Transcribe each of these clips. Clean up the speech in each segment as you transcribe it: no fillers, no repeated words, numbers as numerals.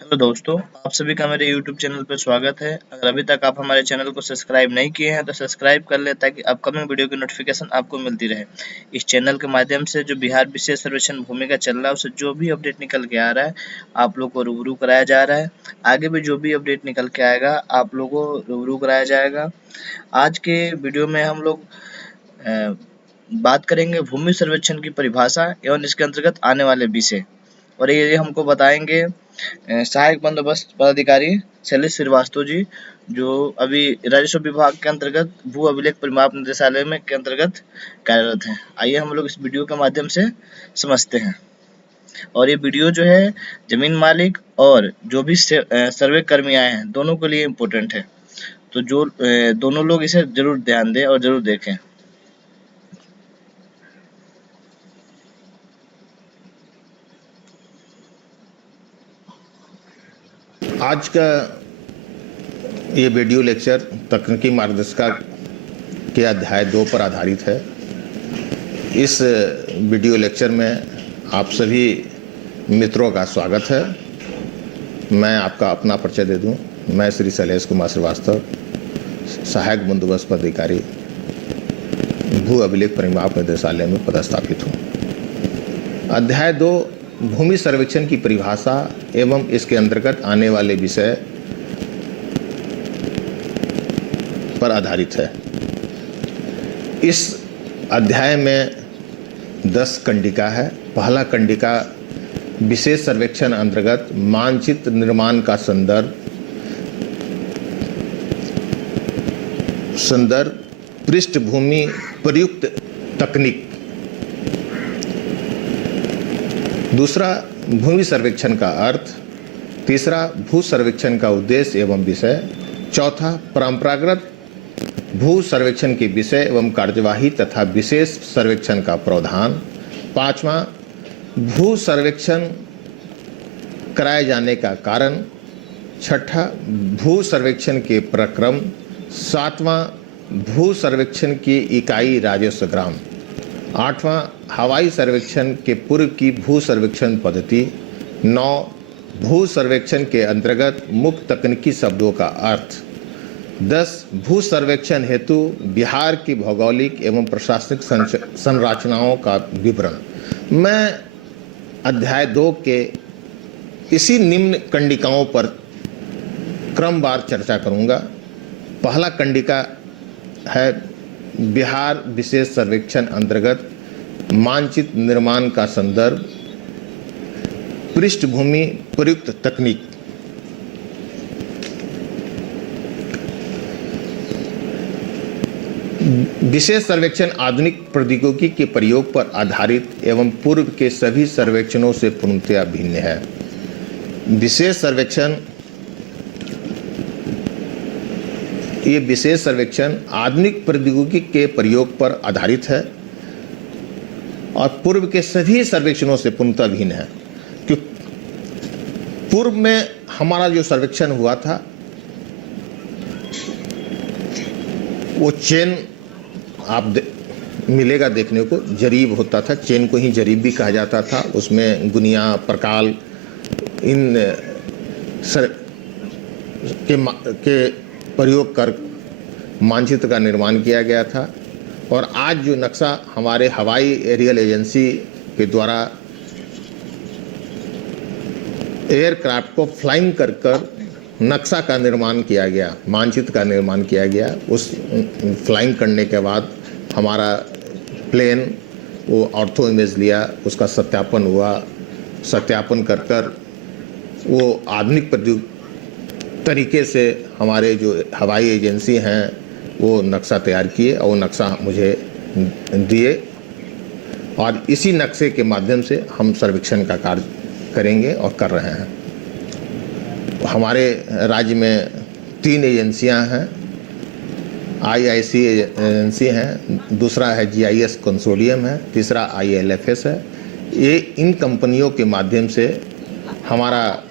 Hello दोस्तों, आप सभी का मेरे YouTube चैनल पर स्वागत है। अगर अभी तक आप हमारे चैनल को सब्सक्राइब नहीं किए हैं तो सब्सक्राइब कर लें ताकि अपकमिंग वीडियो की नोटिफिकेशन आपको मिलती रहे। इस चैनल के माध्यम से जो बिहार विशेष सर्वेक्षण भूमि का चल रहा है, उससे जो भी अपडेट निकल के आ रहा है आप लोग को रूबरू कराया जा रहा है। आगे भी जो भी अपडेट निकल के आएगा आप लोग को रूबरू कराया जाएगा। आज के वीडियो में हम लोग बात करेंगे भूमि सर्वेक्षण की परिभाषा एवं इसके अंतर्गत आने वाले विषय, और ये हमको बताएंगे सहायक बंदोबस्त पदाधिकारी शैलेश श्रीवास्तव जी, जो अभी राजस्व विभाग के अंतर्गत भू अभिलेख परिमाप निदेशालय में के अंतर्गत कार्यरत हैं। आइए हम लोग इस वीडियो के माध्यम से समझते हैं। और ये वीडियो जो है जमीन मालिक और जो भी सर्वे कर्मी आए हैं दोनों के लिए इम्पोर्टेंट है, तो जो दोनों लोग इसे जरूर ध्यान दें और जरूर देखें। आज का ये वीडियो लेक्चर तकनीकी मार्गदर्शिका के अध्याय 2 पर आधारित है। इस वीडियो लेक्चर में आप सभी मित्रों का स्वागत है। मैं आपका अपना परिचय दे दूं। मैं श्री शैलेश कुमार श्रीवास्तव, सहायक बंदोबस्त पदाधिकारी, भू अभिलेख परिमाप निदेशालय में पदस्थापित हूँ। अध्याय 2 भूमि सर्वेक्षण की परिभाषा एवं इसके अंतर्गत आने वाले विषय पर आधारित है। इस अध्याय में 10 कंडिका है। पहला कंडिका विशेष सर्वेक्षण अंतर्गत मानचित्र निर्माण का संदर्भ पृष्ठभूमि प्रयुक्त तकनीक। दूसरा भूमि सर्वेक्षण का अर्थ। तीसरा भू सर्वेक्षण का उद्देश्य एवं विषय। चौथा परंपरागत भू सर्वेक्षण के विषय एवं कार्यवाही तथा विशेष सर्वेक्षण का प्रावधान। पांचवा भू सर्वेक्षण कराए जाने का कारण। छठा भू सर्वेक्षण के प्रक्रम। सातवां भू सर्वेक्षण की इकाई राजस्व ग्राम। आठवां हवाई सर्वेक्षण के पूर्व की भू सर्वेक्षण पद्धति। 9 भू सर्वेक्षण के अंतर्गत मुख्य तकनीकी शब्दों का अर्थ। 10 भू सर्वेक्षण हेतु बिहार की भौगोलिक एवं प्रशासनिक संरचनाओं का विवरण। मैं अध्याय 2 के इसी निम्न कंडिकाओं पर क्रमवार चर्चा करूंगा। पहला कंडिका है बिहार विशेष सर्वेक्षण अंतर्गत मानचित्र निर्माण का संदर्भ पृष्ठभूमि प्रयुक्त तकनीक। विशेष सर्वेक्षण आधुनिक प्रौद्योगिकी के प्रयोग पर आधारित एवं पूर्व के सभी सर्वेक्षणों से पूर्णतया भिन्न है। ये विशेष सर्वेक्षण आधुनिक प्रौद्योगिकी के प्रयोग पर आधारित है और पूर्व के सभी सर्वेक्षणों से पूर्णतः भिन्न है। क्योंकि पूर्व में हमारा जो सर्वेक्षण हुआ था वो चेन मिलेगा देखने को, जरीब होता था। चेन को ही जरीब भी कहा जाता था। उसमें गुनिया, प्रकाल इन के प्रयोग कर मानचित्र का निर्माण किया गया था। और आज जो नक्शा हमारे हवाई एरियल एजेंसी के द्वारा एयरक्राफ्ट को फ्लाइंग कर नक्शा का निर्माण किया गया, मानचित्र का निर्माण किया गया। उस फ्लाइंग करने के बाद हमारा प्लेन वो ऑर्थो इमेज लिया, उसका सत्यापन हुआ। सत्यापन कर वो आधुनिक तरीके से हमारे जो हवाई एजेंसी हैं वो नक्शा तैयार किए और वो नक्शा मुझे दिए, और इसी नक्शे के माध्यम से हम सर्वेक्षण का कार्य करेंगे और कर रहे हैं। हमारे राज्य में 3 एजेंसियां हैं। IIC एजेंसी हैं, दूसरा है GIS कंसोर्टियम है, तीसरा ILFS है। ये इन कंपनियों के माध्यम से हमारा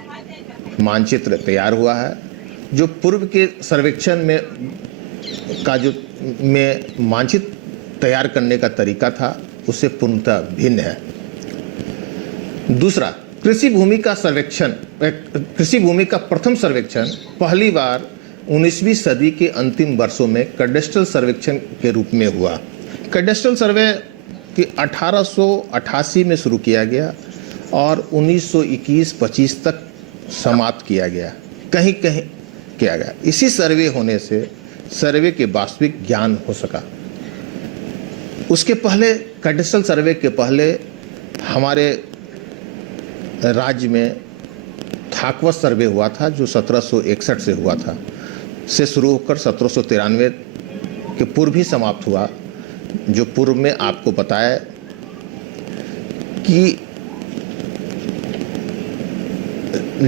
मानचित्र तैयार हुआ है। जो पूर्व के सर्वेक्षण में मानचित्र तैयार करने का तरीका था उससे पूर्णतः भिन्न है। दूसरा, कृषि भूमि का सर्वेक्षण, कृषि भूमि का प्रथम सर्वेक्षण पहली बार 19वीं सदी के अंतिम वर्षों में कैडेस्ट्रल सर्वेक्षण के रूप में हुआ। कैडेस्ट्रल सर्वे कि 1888 में शुरू किया गया और 1921-25 तक समाप्त किया गया, कहीं कहीं किया गया। इसी सर्वे होने से सर्वे के वास्तविक ज्ञान हो सका। उसके पहले कैडेस्ट्रल सर्वे के पहले हमारे राज्य में थाकवत सर्वे हुआ था, जो 1761 से हुआ था, से शुरू होकर 1793 के पूर्व ही समाप्त हुआ। जो पूर्व में आपको बताया कि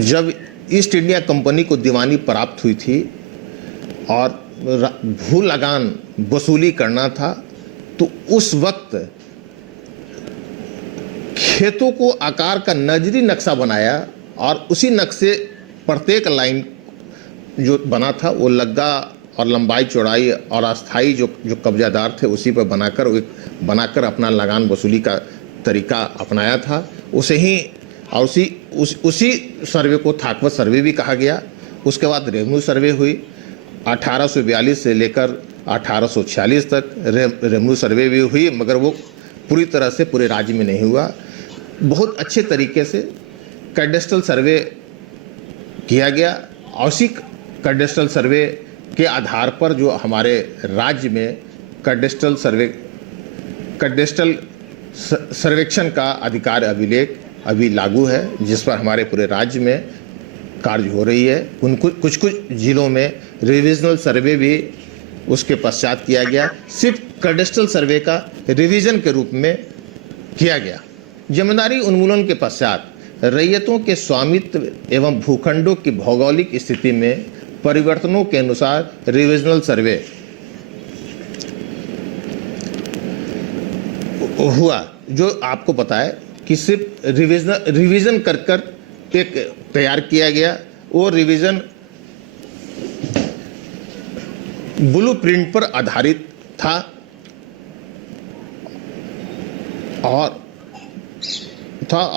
जब ईस्ट इंडिया कंपनी को दीवानी प्राप्त हुई थी और भू लगान वसूली करना था, तो उस वक्त खेतों को आकार का नजरी नक्शा बनाया और उसी नक्शे प्रत्येक लाइन जो बना था वो लग्गा और लंबाई चौड़ाई और अस्थाई जो कब्जादार थे उसी पर बनाकर अपना लगान वसूली का तरीका अपनाया था। उसे ही और उसी सर्वे को थाकवत सर्वे भी कहा गया। उसके बाद रेवेन्यू सर्वे हुई 1842 से लेकर 1846 तक रेवेन्यू सर्वे भी हुई, मगर वो पूरी तरह से पूरे राज्य में नहीं हुआ। बहुत अच्छे तरीके से कैडेस्ट्रल सर्वे किया गया और उसी कैडेस्ट्रल सर्वे के आधार पर जो हमारे राज्य में कैडेस्ट्रल सर्वेक्षण का अधिकार अभिलेख अभी लागू है, जिस पर हमारे पूरे राज्य में कार्य हो रही है। कुछ जिलों में रिविजनल सर्वे भी उसके पश्चात किया गया। सिर्फ कैडेस्ट्रल सर्वे का रिवीजन के रूप में किया गया। जमींदारी उन्मूलन के पश्चात रैयतों के स्वामित्व एवं भूखंडों की भौगोलिक स्थिति में परिवर्तनों के अनुसार रिविजनल सर्वे हुआ, जो आपको पता है कि सिर्फ रिवीजन कर एक तैयार किया गया। वो रिवीजन ब्लूप्रिंट पर आधारित था और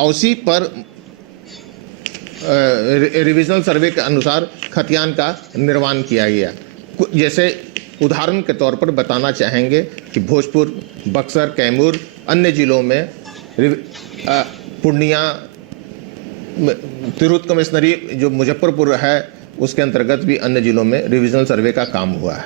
उसी पर रिविजनल सर्वे के अनुसार खतियान का निर्माण किया गया। जैसे उदाहरण के तौर पर बताना चाहेंगे कि भोजपुर, बक्सर, कैमूर, अन्य जिलों में, पूर्णिया, तिरहुत कमिश्नरी जो मुजफ्फरपुर है उसके अंतर्गत भी अन्य जिलों में रिविजनल सर्वे का काम हुआ है।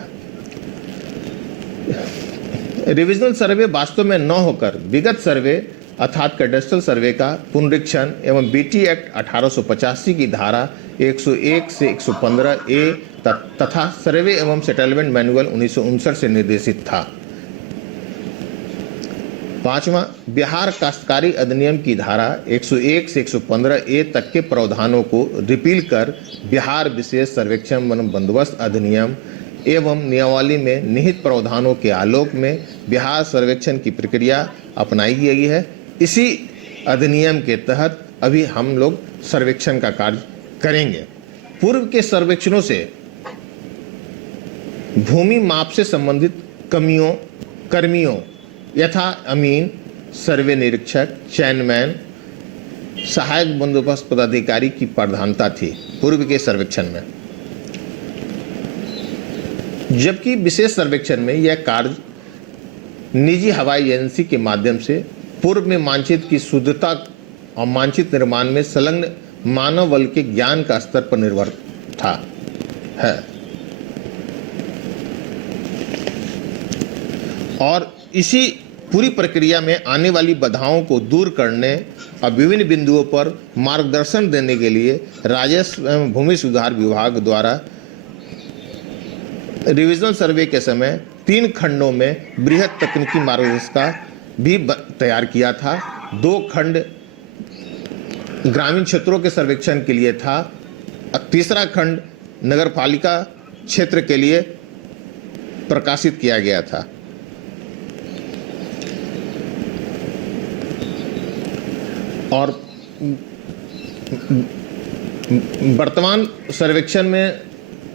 रिविजनल सर्वे वास्तव में न होकर विगत सर्वे अर्थात कैडेस्ट्रल सर्वे का पुनरीक्षण एवं बीटी एक्ट 1885 की धारा 101 से 115 ए तथा सर्वे एवं सेटलमेंट मैनुअल 1959 से निर्देशित था। पांचवा, बिहार काश्तकारी अधिनियम की धारा 101 से 115 ए तक के प्रावधानों को रिपील कर बिहार विशेष सर्वेक्षण वन बंदोबस्त अधिनियम एवं नियमावली में निहित प्रावधानों के आलोक में बिहार सर्वेक्षण की प्रक्रिया अपनाई गई है। इसी अधिनियम के तहत अभी हम लोग सर्वेक्षण का कार्य करेंगे। पूर्व के सर्वेक्षणों से भूमि माप से संबंधित कर्मियों यथा अमीन, सर्वे निरीक्षक, चैनमैन, सहायक बंदोबस्त पदाधिकारी की प्रधानता थी पूर्व के सर्वेक्षण में, जबकि विशेष सर्वेक्षण में यह कार्य निजी हवाई एजेंसी के माध्यम से पूर्व में मानचित्र की शुद्धता और मानचित्र निर्माण में संलग्न मानव बल के ज्ञान का स्तर पर निर्भर है और इसी पूरी प्रक्रिया में आने वाली बाधाओं को दूर करने और विभिन्न बिंदुओं पर मार्गदर्शन देने के लिए राजस्व एवं भूमि सुधार विभाग द्वारा रिविजनल सर्वे के समय 3 खंडों में बृहद तकनीकी मार्गदर्शिका भी तैयार किया था। 2 खंड ग्रामीण क्षेत्रों के सर्वेक्षण के लिए था, तीसरा खंड नगरपालिका क्षेत्र के लिए प्रकाशित किया गया था। और वर्तमान सर्वेक्षण में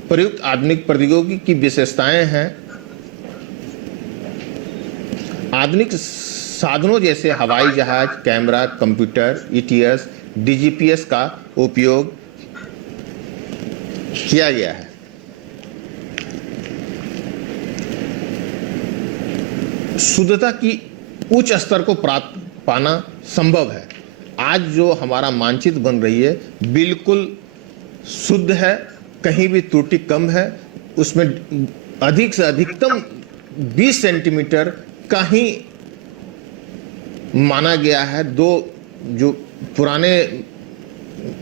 प्रयुक्त आधुनिक प्रौद्योगिकी की विशेषताएं हैं। आधुनिक साधनों जैसे हवाई जहाज, कैमरा, कंप्यूटर, ETS, DGPS का उपयोग किया गया है। शुद्धता की उच्च स्तर को प्राप्त पाना संभव है। आज जो हमारा मानचित्र बन रही है बिल्कुल शुद्ध है, कहीं भी त्रुटि कम है। उसमें अधिक से अधिकतम 20 सेंटीमीटर का ही माना गया है। दो जो पुराने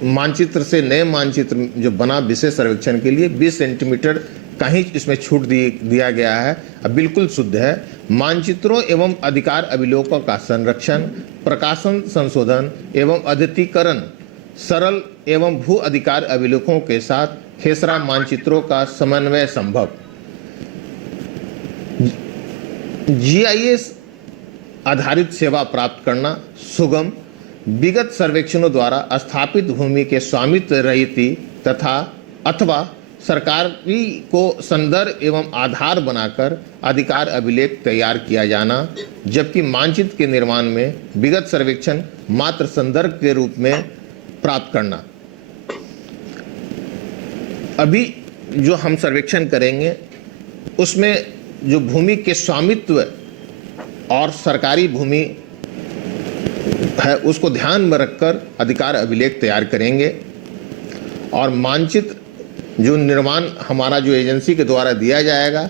मानचित्र से नए मानचित्र जो बना विशेष सर्वेक्षण के लिए 20 सेंटीमीटर का ही इसमें छूट दिया गया है। अब बिल्कुल शुद्ध है। मानचित्रों एवं अधिकार अभिलेखों का संरक्षण, प्रकाशन, संशोधन एवं अद्यतीकरण, सरल एवं भू अधिकार अभिलेखों के साथ खेसरा मानचित्रों का समन्वय संभव। GIS आधारित सेवा प्राप्त करना सुगम। विगत सर्वेक्षणों द्वारा स्थापित भूमि के स्वामित्व रहिती तथा अथवा सरकारी को संदर्भ एवं आधार बनाकर अधिकार अभिलेख तैयार किया जाना, जबकि मानचित्र के निर्माण में विगत सर्वेक्षण मात्र संदर्भ के रूप में प्राप्त करना। अभी जो हम सर्वेक्षण करेंगे उसमें जो भूमि के स्वामित्व और सरकारी भूमि है उसको ध्यान में रखकर अधिकार अभिलेख तैयार करेंगे। और मानचित्र जो निर्माण हमारा जो एजेंसी के द्वारा दिया जाएगा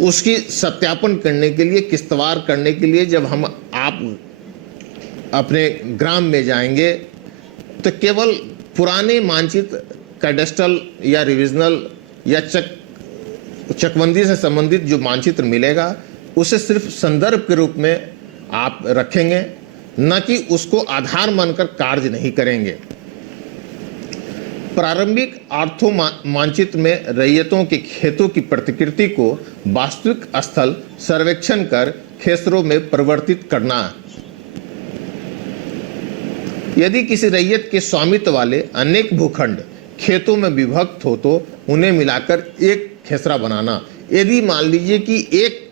उसकी सत्यापन करने के लिए, किस्तवार करने के लिए जब हम आप अपने ग्राम में जाएंगे तो केवल पुराने मानचित्र कैडेस्ट्रल या रिविजनल या चकबंदी से संबंधित जो मानचित्र मिलेगा उसे सिर्फ संदर्भ के रूप में आप रखेंगे, न कि उसको आधार मानकर कार्य नहीं करेंगे। प्रारंभिक आर्थो मानचित्र में रैयतों के खेतों की प्रतिकृति को वास्तविक स्थल सर्वेक्षण कर खेसरों में परिवर्तित करना। यदि किसी रैयत के स्वामित्व वाले अनेक भूखंड खेतों में विभक्त हो तो उन्हें मिलाकर एक खेसरा बनाना। यदि मान लीजिए कि एक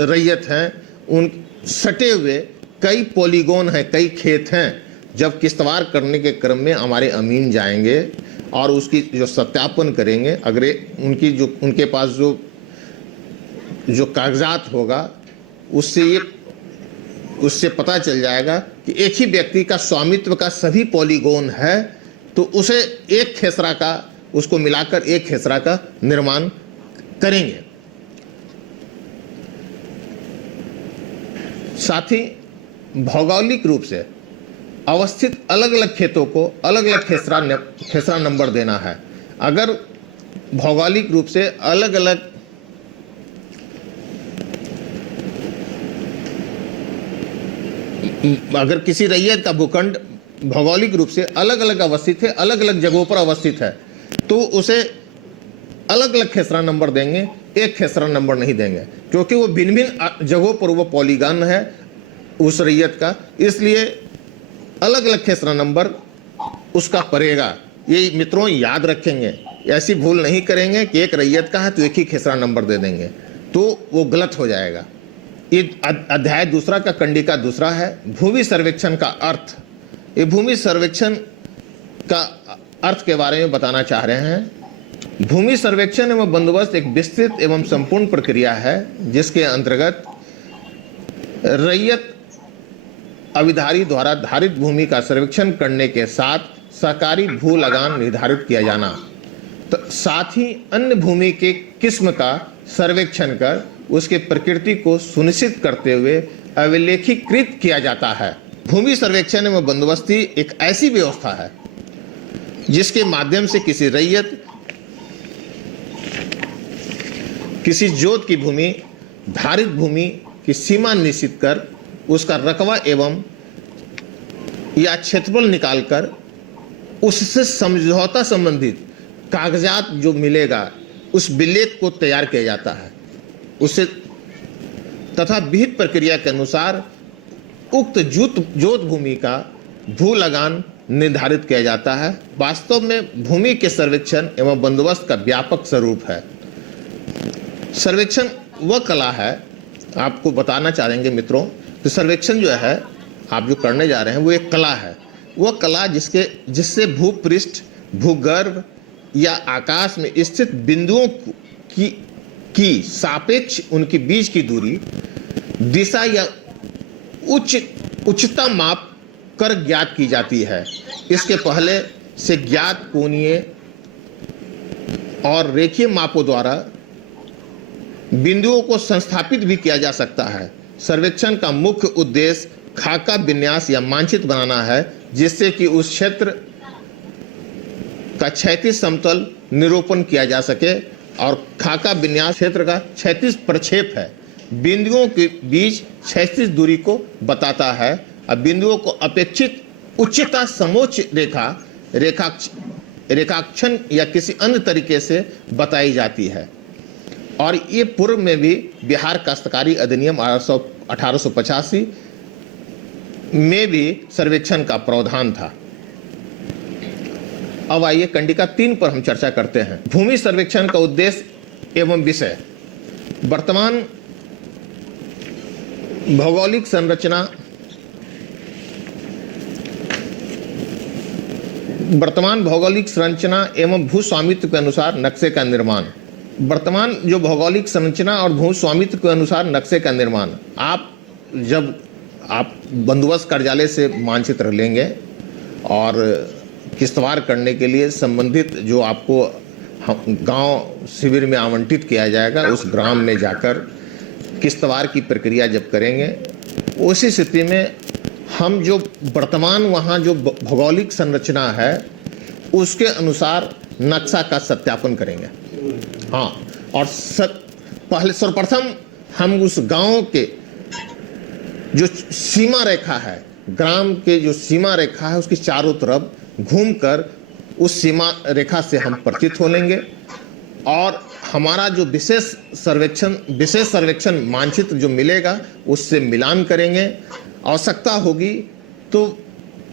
रैयत है, उन सटे हुए कई पॉलीगोन हैं, कई खेत हैं, जब किस्तवार करने के क्रम में हमारे अमीन जाएंगे और उसकी जो सत्यापन करेंगे, अगर उनके पास जो कागजात होगा उससे पता चल जाएगा कि एक ही व्यक्ति का स्वामित्व का सभी पॉलीगोन है, तो उसे एक खेसरा का, उसको मिलाकर एक खेसरा का निर्माण करेंगे। साथ ही भौगोलिक रूप से अवस्थित अलग अलग खेतों को अलग अलग खेसरा नंबर देना है। अगर भौगोलिक रूप से अलग अलग अगर किसी रैयत का भूखंड भौगोलिक रूप से अलग अलग अवस्थित है, अलग अलग जगहों पर अवस्थित है, तो उसे अलग अलग खेसरा नंबर देंगे, एक खेसरा नंबर नहीं देंगे, क्योंकि वो भिन्न भिन्न जगहों पर वो पॉलीगन है उस रैयत का, इसलिए अलग अलग खेसरा नंबर उसका पड़ेगा। ये मित्रों याद रखेंगे, ऐसी भूल नहीं करेंगे कि एक रैयत का है तो एक ही खेसरा नंबर दे देंगे, तो वो गलत हो जाएगा। ये अध्याय दूसरा का कंडिका दूसरा है, भूमि सर्वेक्षण का अर्थ। ये भूमि सर्वेक्षण का अर्थ के बारे में बताना चाह रहे हैं। भूमि सर्वेक्षण एवं बंदोबस्त एक विस्तृत एवं संपूर्ण प्रक्रिया है जिसके अंतर्गत रैयत अविधारी द्वारा धारित भूमि का सर्वेक्षण करने के साथ सरकारी भू लगान निर्धारित किया जाना, तो साथ ही अन्य भूमि के किस्म का सर्वेक्षण कर उसके प्रकृति को सुनिश्चित करते हुए अभिलेखीकृत किया जाता है। भूमि सर्वेक्षण एवं बंदोबस्ती एक ऐसी व्यवस्था है जिसके माध्यम से किसी रैयत किसी जोत की भूमि, धारित भूमि की सीमा निश्चित कर उसका रकबा एवं या क्षेत्रफल निकालकर उससे समझौता संबंधित कागजात जो मिलेगा उस विलेख को तैयार किया जाता है उससे, तथा विहित प्रक्रिया के अनुसार उक्त जोत भूमि का भू लगान निर्धारित किया जाता है। वास्तव में भूमि के सर्वेक्षण एवं बंदोबस्त का व्यापक स्वरूप है। सर्वेक्षण वह कला है, आपको बताना चाहेंगे मित्रों, तो सर्वेक्षण जो है आप जो करने जा रहे हैं वो एक कला है। वह कला जिससे भूपृष्ठ, भूगर्भ या आकाश में स्थित बिंदुओं की सापेक्ष उनके बीच की दूरी, दिशा या उच्चता माप कर ज्ञात की जाती है। इसके पहले से ज्ञात कोणीय और रेखीय मापों द्वारा बिंदुओं को संस्थापित भी किया जा सकता है। सर्वेक्षण का मुख्य उद्देश्य खाका विन्यास या मानचित्र बनाना है, जिससे कि उस क्षेत्र का क्षैतिज समतल निरूपण किया जा सके। और खाका विन्यास क्षेत्र का क्षैतिज प्रक्षेप है, बिंदुओं के बीच क्षैतिज दूरी को बताता है। अब बिंदुओं को अपेक्षित उच्चता समोच्च रेखाक्षण या किसी अन्य तरीके से बताई जाती है। और ये पूर्व में भी बिहार काश्तकारी अधिनियम 1885 में भी सर्वेक्षण का प्रावधान था। अब आइए कंडिका 3 पर हम चर्चा करते हैं। भूमि सर्वेक्षण का उद्देश्य एवं विषय। वर्तमान भौगोलिक संरचना एवं भू स्वामित्व के अनुसार नक्शे का निर्माण। वर्तमान जो भौगोलिक संरचना और भू स्वामित्व के अनुसार नक्शे का निर्माण, जब आप बंदोबस्त कार्यालय से मानचित्र लेंगे और किश्तवाड़ करने के लिए संबंधित जो आपको गांव शिविर में आवंटित किया जाएगा, उस ग्राम में जाकर किश्तवाड़ की प्रक्रिया जब करेंगे, उसी स्थिति में हम जो वर्तमान वहाँ जो भौगोलिक संरचना है उसके अनुसार नक्शा का सत्यापन करेंगे। हाँ, और पहले सर्वप्रथम हम उस गांव के जो सीमा रेखा है, ग्राम के जो सीमा रेखा है, उसकी चारों तरफ घूमकर उस सीमा रेखा से हम परिचित हो लेंगे और हमारा जो विशेष सर्वेक्षण मानचित्र जो मिलेगा उससे मिलान करेंगे। आवश्यकता होगी तो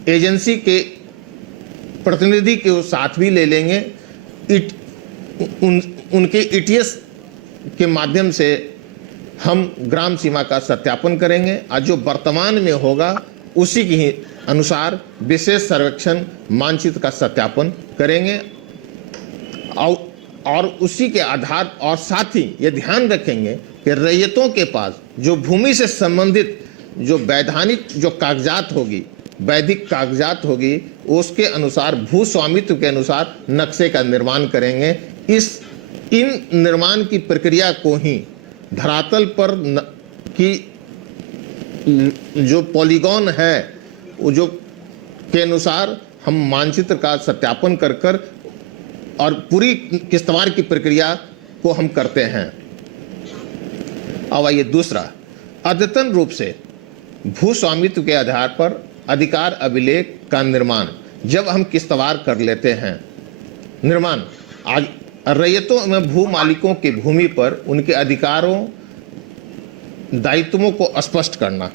एजेंसी के प्रतिनिधि के साथ भी ले लेंगे। उनके ETS के माध्यम से हम ग्राम सीमा का सत्यापन करेंगे और जो वर्तमान में होगा उसी के ही अनुसार विशेष सर्वेक्षण मानचित्र का सत्यापन करेंगे। और उसी के आधार और साथ ही ये ध्यान रखेंगे कि रैयतों के पास जो भूमि से संबंधित जो वैधानिक जो कागजात होगी, वैधिक कागजात होगी, उसके अनुसार भू स्वामित्व के अनुसार नक्शे का निर्माण करेंगे। इन निर्माण की प्रक्रिया को ही धरातल पर की जो पॉलीगॉन है वो जो के अनुसार हम मानचित्र का सत्यापन कर और पूरी किश्तवाड़ की प्रक्रिया को हम करते हैं। अब आइए दूसरा, अद्यतन रूप से भू स्वामित्व के आधार पर अधिकार अभिलेख का निर्माण। जब हम किश्तवाड़ कर लेते हैं निर्माण, आज रैयतों में भू मालिकों की भूमि पर उनके अधिकारों दायित्वों को स्पष्ट करना।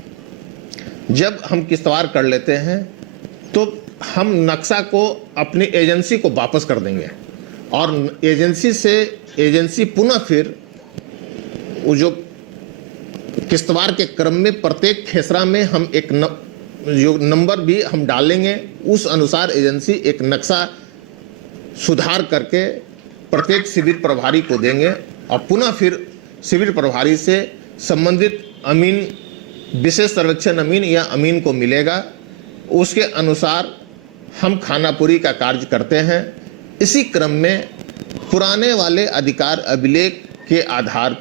जब हम किश्तवाड़ कर लेते हैं तो हम नक्शा को अपनी एजेंसी को वापस कर देंगे और एजेंसी पुनः फिर वो जो किश्तवाड़ के क्रम में प्रत्येक खेसरा में हम एक जो नंबर भी हम डालेंगे, उस अनुसार एजेंसी एक नक्शा सुधार करके प्रत्येक शिविर प्रभारी को देंगे और पुनः फिर शिविर प्रभारी से संबंधित अमीन, विशेष सर्वेक्षण अमीन या अमीन को मिलेगा। उसके अनुसार हम खानापुरी का कार्य करते हैं। इसी क्रम में पुराने वाले अधिकार अभिलेख के आधार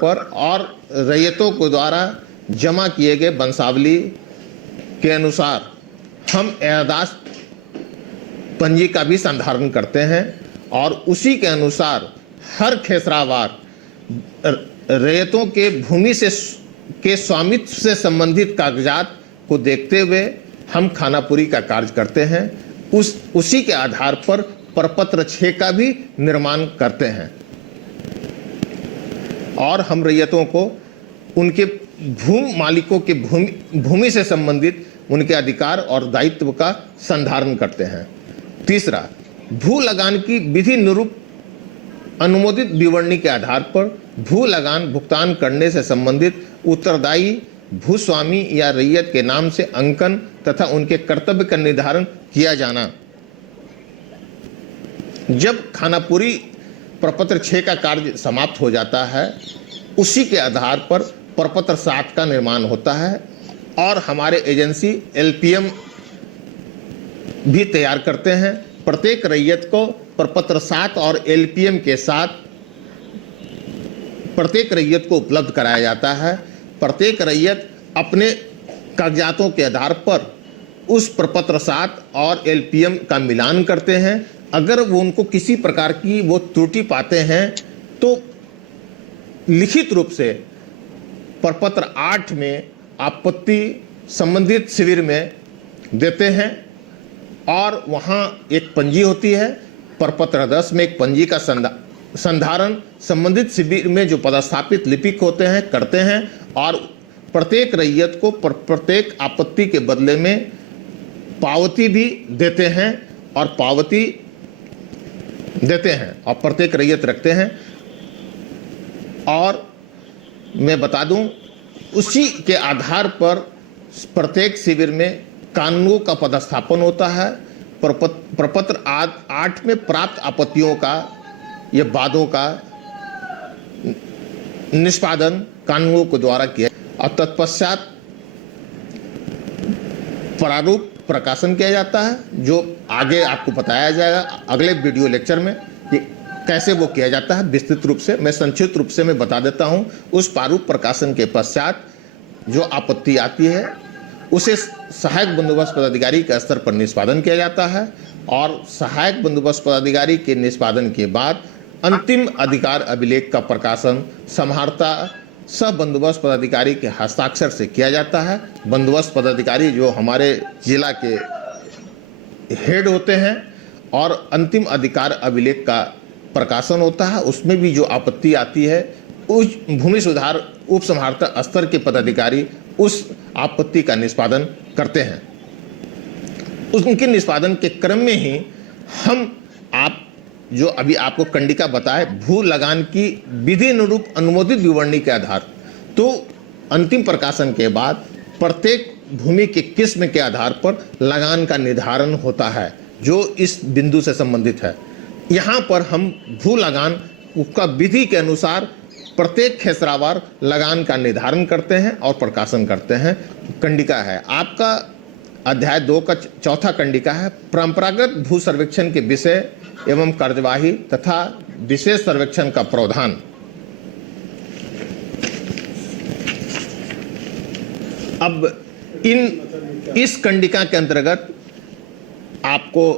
पर और रैयतों को द्वारा जमा किए गए वंशावली के अनुसार हम एहदास पंजी का भी संधारण करते हैं और उसी के अनुसार हर खेसरावार रैयतों के भूमि के स्वामित्व से संबंधित कागजात को देखते हुए हम खानापुरी का कार्य करते हैं। उसी के आधार पर प्रपत्र 6 का भी निर्माण करते हैं और हम रैयतों को उनके भू मालिकों के भूमि से संबंधित उनके अधिकार और दायित्व का संधारण करते हैं। तीसरा, भू लगान की विधि निरूप अनुमोदित विवरणी के आधार पर भू लगान भुगतान करने से संबंधित उत्तरदायी भूस्वामी या रैयत के नाम से अंकन तथा उनके कर्तव्य का निर्धारण किया जाना। जब खानापुरी प्रपत्र 6 का कार्य समाप्त हो जाता है, उसी के आधार पर प्रपत्र 7 का निर्माण होता है और हमारे एजेंसी एलपीएम भी तैयार करते हैं। प्रत्येक रैयत को प्रपत्र 7 और एलपीएम के साथ प्रत्येक रैयत को उपलब्ध कराया जाता है। प्रत्येक रैयत अपने कागजातों के आधार पर उस प्रपत्र 7 और एलपीएम का मिलान करते हैं। अगर वो उनको किसी प्रकार की वो त्रुटि पाते हैं तो लिखित रूप से प्रपत्र 8 में आपत्ति संबंधित शिविर में देते हैं और वहाँ एक पंजी होती है। प्रपत्र 10 में एक पंजी का संधारण संबंधित शिविर में जो पदस्थापित लिपिक होते हैं करते हैं और प्रत्येक रैयत को प्रत्येक आपत्ति के बदले में पावती भी देते हैं और पावती देते हैं और प्रत्येक रैयत रखते हैं। और मैं बता दूं, उसी के आधार पर प्रत्येक शिविर में कानूनों का पदस्थापन होता है। प्रपत्र 8 में प्राप्त आपत्तियों का या वादों का निष्पादन कानूनों के द्वारा किया और तत्पश्चात प्रारूप प्रकाशन किया जाता है, जो आगे आपको बताया जाएगा अगले वीडियो लेक्चर में कि कैसे वो किया जाता है। विस्तृत रूप से मैं संक्षिप्त रूप से मैं बता देता हूँ। उस प्रारूप प्रकाशन के पश्चात जो आपत्ति आती है उसे सहायक बंदोबस्त पदाधिकारी के स्तर पर निष्पादन किया जाता है और सहायक बंदोबस्त पदाधिकारी के निष्पादन के बाद अंतिम अधिकार अभिलेख का प्रकाशन समाहर्ता सह बंदोबस्त पदाधिकारी के हस्ताक्षर से किया जाता है। बंदोबस्त पदाधिकारी जो हमारे जिला के हेड होते हैं और अंतिम अधिकार अभिलेख का प्रकाशन होता है। उसमें भी जो आपत्ति आती है उस भूमि सुधार उप समाहर्ता स्तर के पदाधिकारी उस आपत्ति का निष्पादन करते हैं। उनके निष्पादन के क्रम में ही हम आप जो अभी आपको कंडिका बताए भू लगान की विधि अनुरूप अनुमोदित विवरणी के आधार तो अंतिम प्रकाशन के बाद प्रत्येक भूमि के किस्म के आधार पर लगान का निर्धारण होता है जो इस बिंदु से संबंधित है। यहाँ पर हम भू लगान का विधि के अनुसार प्रत्येक खेसरावार लगान का निर्धारण करते हैं और प्रकाशन करते हैं। कंडिका है आपका अध्याय 2 का चौथा कंडिका है परंपरागत भू सर्वेक्षण के विषय एवं कार्यवाही तथा विशेष सर्वेक्षण का प्रावधान। अब इस कंडिका के अंतर्गत आपको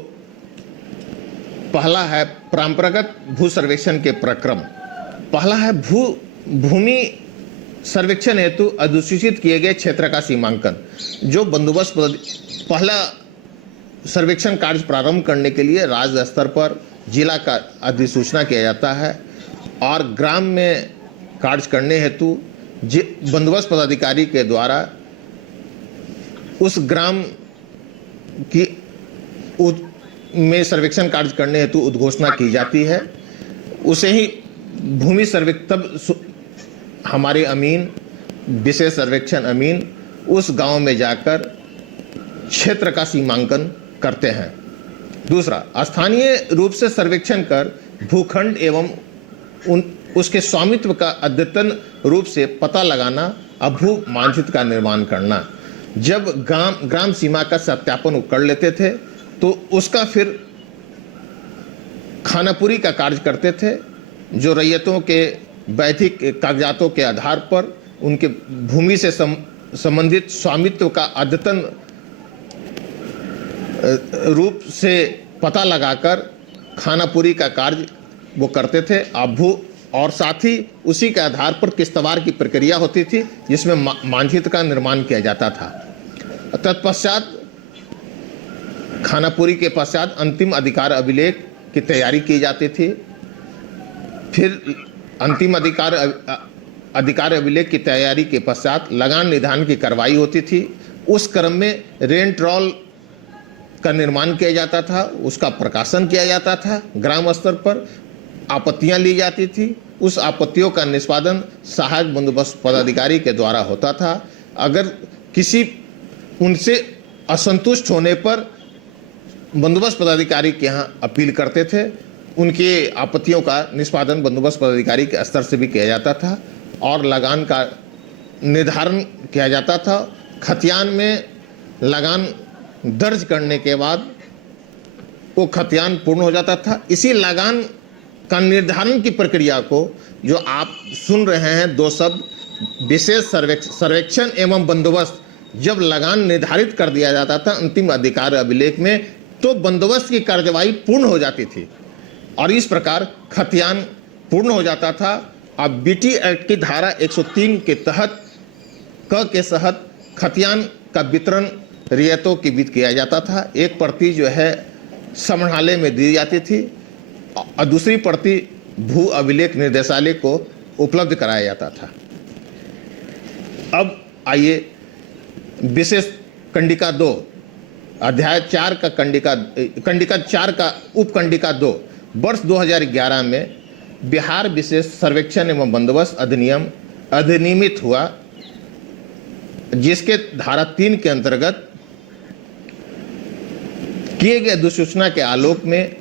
पहला है परंपरागत भू सर्वेक्षण के प्रक्रम। पहला है भूमि सर्वेक्षण हेतु अधिसूचित किए गए क्षेत्र का सीमांकन। जो बंदोबस्त पहला सर्वेक्षण कार्य प्रारंभ करने के लिए राज्य स्तर पर जिला का अधिसूचना किया जाता है और ग्राम में कार्य करने हेतु बंदोबस्त पदाधिकारी के द्वारा उस ग्राम की में सर्वेक्षण कार्य करने हेतु उद्घोषणा की जाती है। उसे ही भूमि सर्वेक्षण हमारे अमीन विशेष सर्वेक्षण अमीन उस गांव में जाकर क्षेत्र का सीमांकन करते हैं। दूसरा, स्थानीय रूप से सर्वेक्षण कर भूखंड एवं उसके स्वामित्व का अद्यतन रूप से पता लगाना और भू मानचित्र का निर्माण करना। जब ग्राम सीमा का सत्यापन कर लेते थे तो उसका फिर खानापुरी का कार्य करते थे, जो रैयतों के वैधिक कागजातों के आधार पर उनके भूमि से संबंधित स्वामित्व का अद्यतन रूप से पता लगाकर खानापुरी का कार्य वो करते थे। भू और साथ ही उसी के आधार पर किस्तवार की प्रक्रिया होती थी जिसमें मानचित्र का निर्माण किया जाता था। तत्पश्चात खानापुरी के पश्चात अंतिम अधिकार अभिलेख की तैयारी की जाती थी। फिर अंतिम अधिकार अभिलेख की तैयारी के पश्चात लगान निधान की कार्रवाई होती थी। उस क्रम में रेंट रोल का निर्माण किया जाता था, उसका प्रकाशन किया जाता था। ग्राम स्तर पर आपत्तियां ली जाती थी, उस आपत्तियों का निष्पादन सहायक बंदोबस्त पदाधिकारी के द्वारा होता था। अगर किसी उनसे असंतुष्ट होने पर बंदोबस्त पदाधिकारी के यहाँ अपील करते थे। उनके आपत्तियों का निष्पादन बंदोबस्त पदाधिकारी के स्तर से भी किया जाता था और लगान का निर्धारण किया जाता था। खतियान में लगान दर्ज करने के बाद वो खतियान पूर्ण हो जाता था। इसी लगान का निर्धारण की प्रक्रिया को जो आप सुन रहे हैं, दो शब्द विशेष सर्वेक्षण एवं बंदोबस्त, जब लगान निर्धारित कर दिया जाता था अंतिम अधिकार अभिलेख में, तो बंदोबस्त की कार्यवाही पूर्ण हो जाती थी और इस प्रकार खतियान पूर्ण हो जाता था। अब बीटी एक्ट की धारा 103 के तहत के तहत खतियान का वितरण रियायतों के बीच किया जाता था। एक प्रति जो है समाहरणालय में दी जाती थी और दूसरी प्रति भू अभिलेख निर्देशालय को उपलब्ध कराया जाता था। अब आइए विशेष कंडिका 2 अध्याय 4 का कंडिका 4 का उपकंडिका 2 वर्ष 2011 में बिहार विशेष सर्वेक्षण एवं बंदोबस्त अधिनियम अधिनियमित हुआ, जिसके धारा 3 के अंतर्गत किए गए अधिसूचना के आलोक में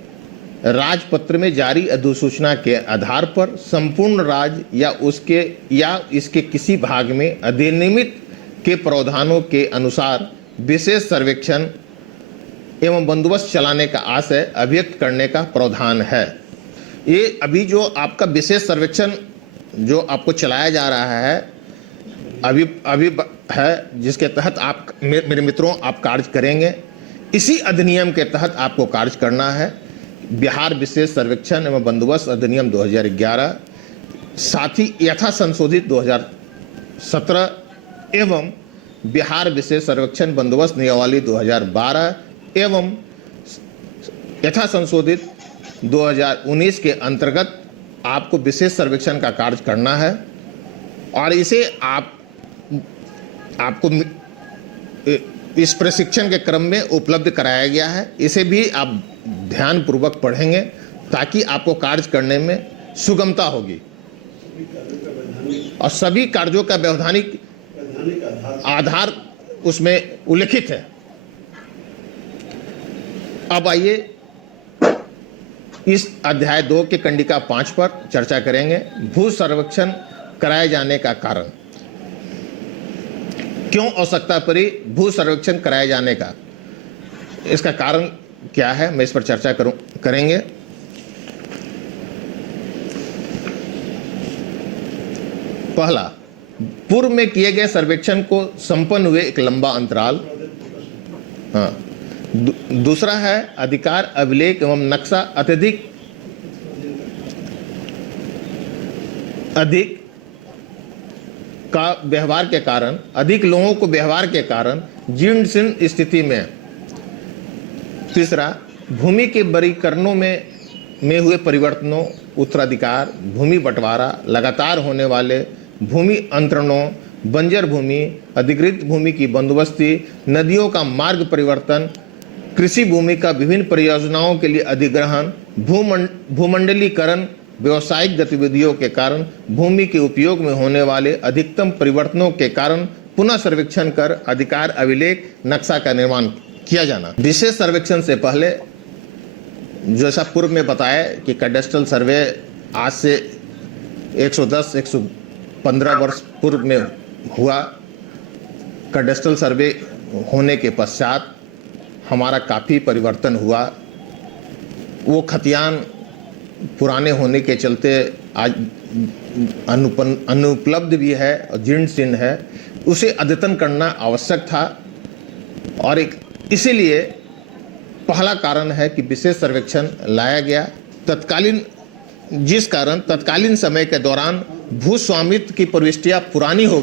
राजपत्र में जारी अधिसूचना के आधार पर संपूर्ण राज्य या इसके किसी भाग में अधिनियमित के प्रावधानों के अनुसार विशेष सर्वेक्षण एवं बंदोबस्त चलाने का आशय अभिव्यक्त करने का प्रावधान है। ये अभी जो आपका विशेष सर्वेक्षण जो आपको चलाया जा रहा है अभी है, जिसके तहत आप मेरे मित्रों आप कार्य करेंगे, इसी अधिनियम के तहत आपको कार्य करना है। बिहार विशेष सर्वेक्षण एवं बंदोबस्त अधिनियम 2011, साथ ही यथा संशोधित 2017 एवं बिहार विशेष सर्वेक्षण बंदोबस्त नियमावली 2012 एवं यथा संशोधित 2019 के अंतर्गत आपको विशेष सर्वेक्षण का कार्य करना है और इसे आपको इस प्रशिक्षण के क्रम में उपलब्ध कराया गया है। इसे भी आप ध्यानपूर्वक पढ़ेंगे ताकि आपको कार्य करने में सुगमता होगी और सभी कार्यों का वैधानिक आधार उसमें उल्लिखित है। अब आइए इस अध्याय 2 के कंडिका 5 पर चर्चा करेंगे। भू सर्वेक्षण कराए जाने का कारण, क्यों आवश्यकता पड़ी भू सर्वेक्षण कराए जाने का, इसका कारण क्या है, मैं इस पर चर्चा करेंगे। पहला, पूर्व में किए गए सर्वेक्षण को संपन्न हुए एक लंबा अंतराल। हाँ, दूसरा है अधिकार अभिलेख एवं नक्शा अधिक का व्यवहार के कारण, अधिक लोगों को व्यवहार के कारण जीर्ण शीर्ण स्थिति में। तीसरा, भूमि के वर्गीकरणों में हुए परिवर्तनों, उत्तराधिकार, भूमि बंटवारा, लगातार होने वाले भूमि अंतरणों, बंजर भूमि, अधिकृत भूमि की बंदोबस्ती, नदियों का मार्ग परिवर्तन, कृषि भूमि का विभिन्न परियोजनाओं के लिए अधिग्रहण, भूमंडलीकरण, व्यावसायिक गतिविधियों के कारण भूमि के उपयोग में होने वाले अधिकतम परिवर्तनों के कारण पुनः सर्वेक्षण कर अधिकार अभिलेख नक्शा का निर्माण किया जाना। विशेष सर्वेक्षण से पहले जैसा पूर्व में बताया कि कैडेस्ट्रल सर्वे आज से 110-115 वर्ष पूर्व में हुआ। कैडेस्ट्रल सर्वे होने के पश्चात हमारा काफ़ी परिवर्तन हुआ। वो खतियान पुराने होने के चलते आज अनुपलब्ध भी है और जीर्ण शीर्ण है, उसे अद्यतन करना आवश्यक था और इसीलिए पहला कारण है कि विशेष सर्वेक्षण लाया गया। जिस कारण तत्कालीन समय के दौरान भू स्वामित्व की प्रविष्टियाँ पुरानी हो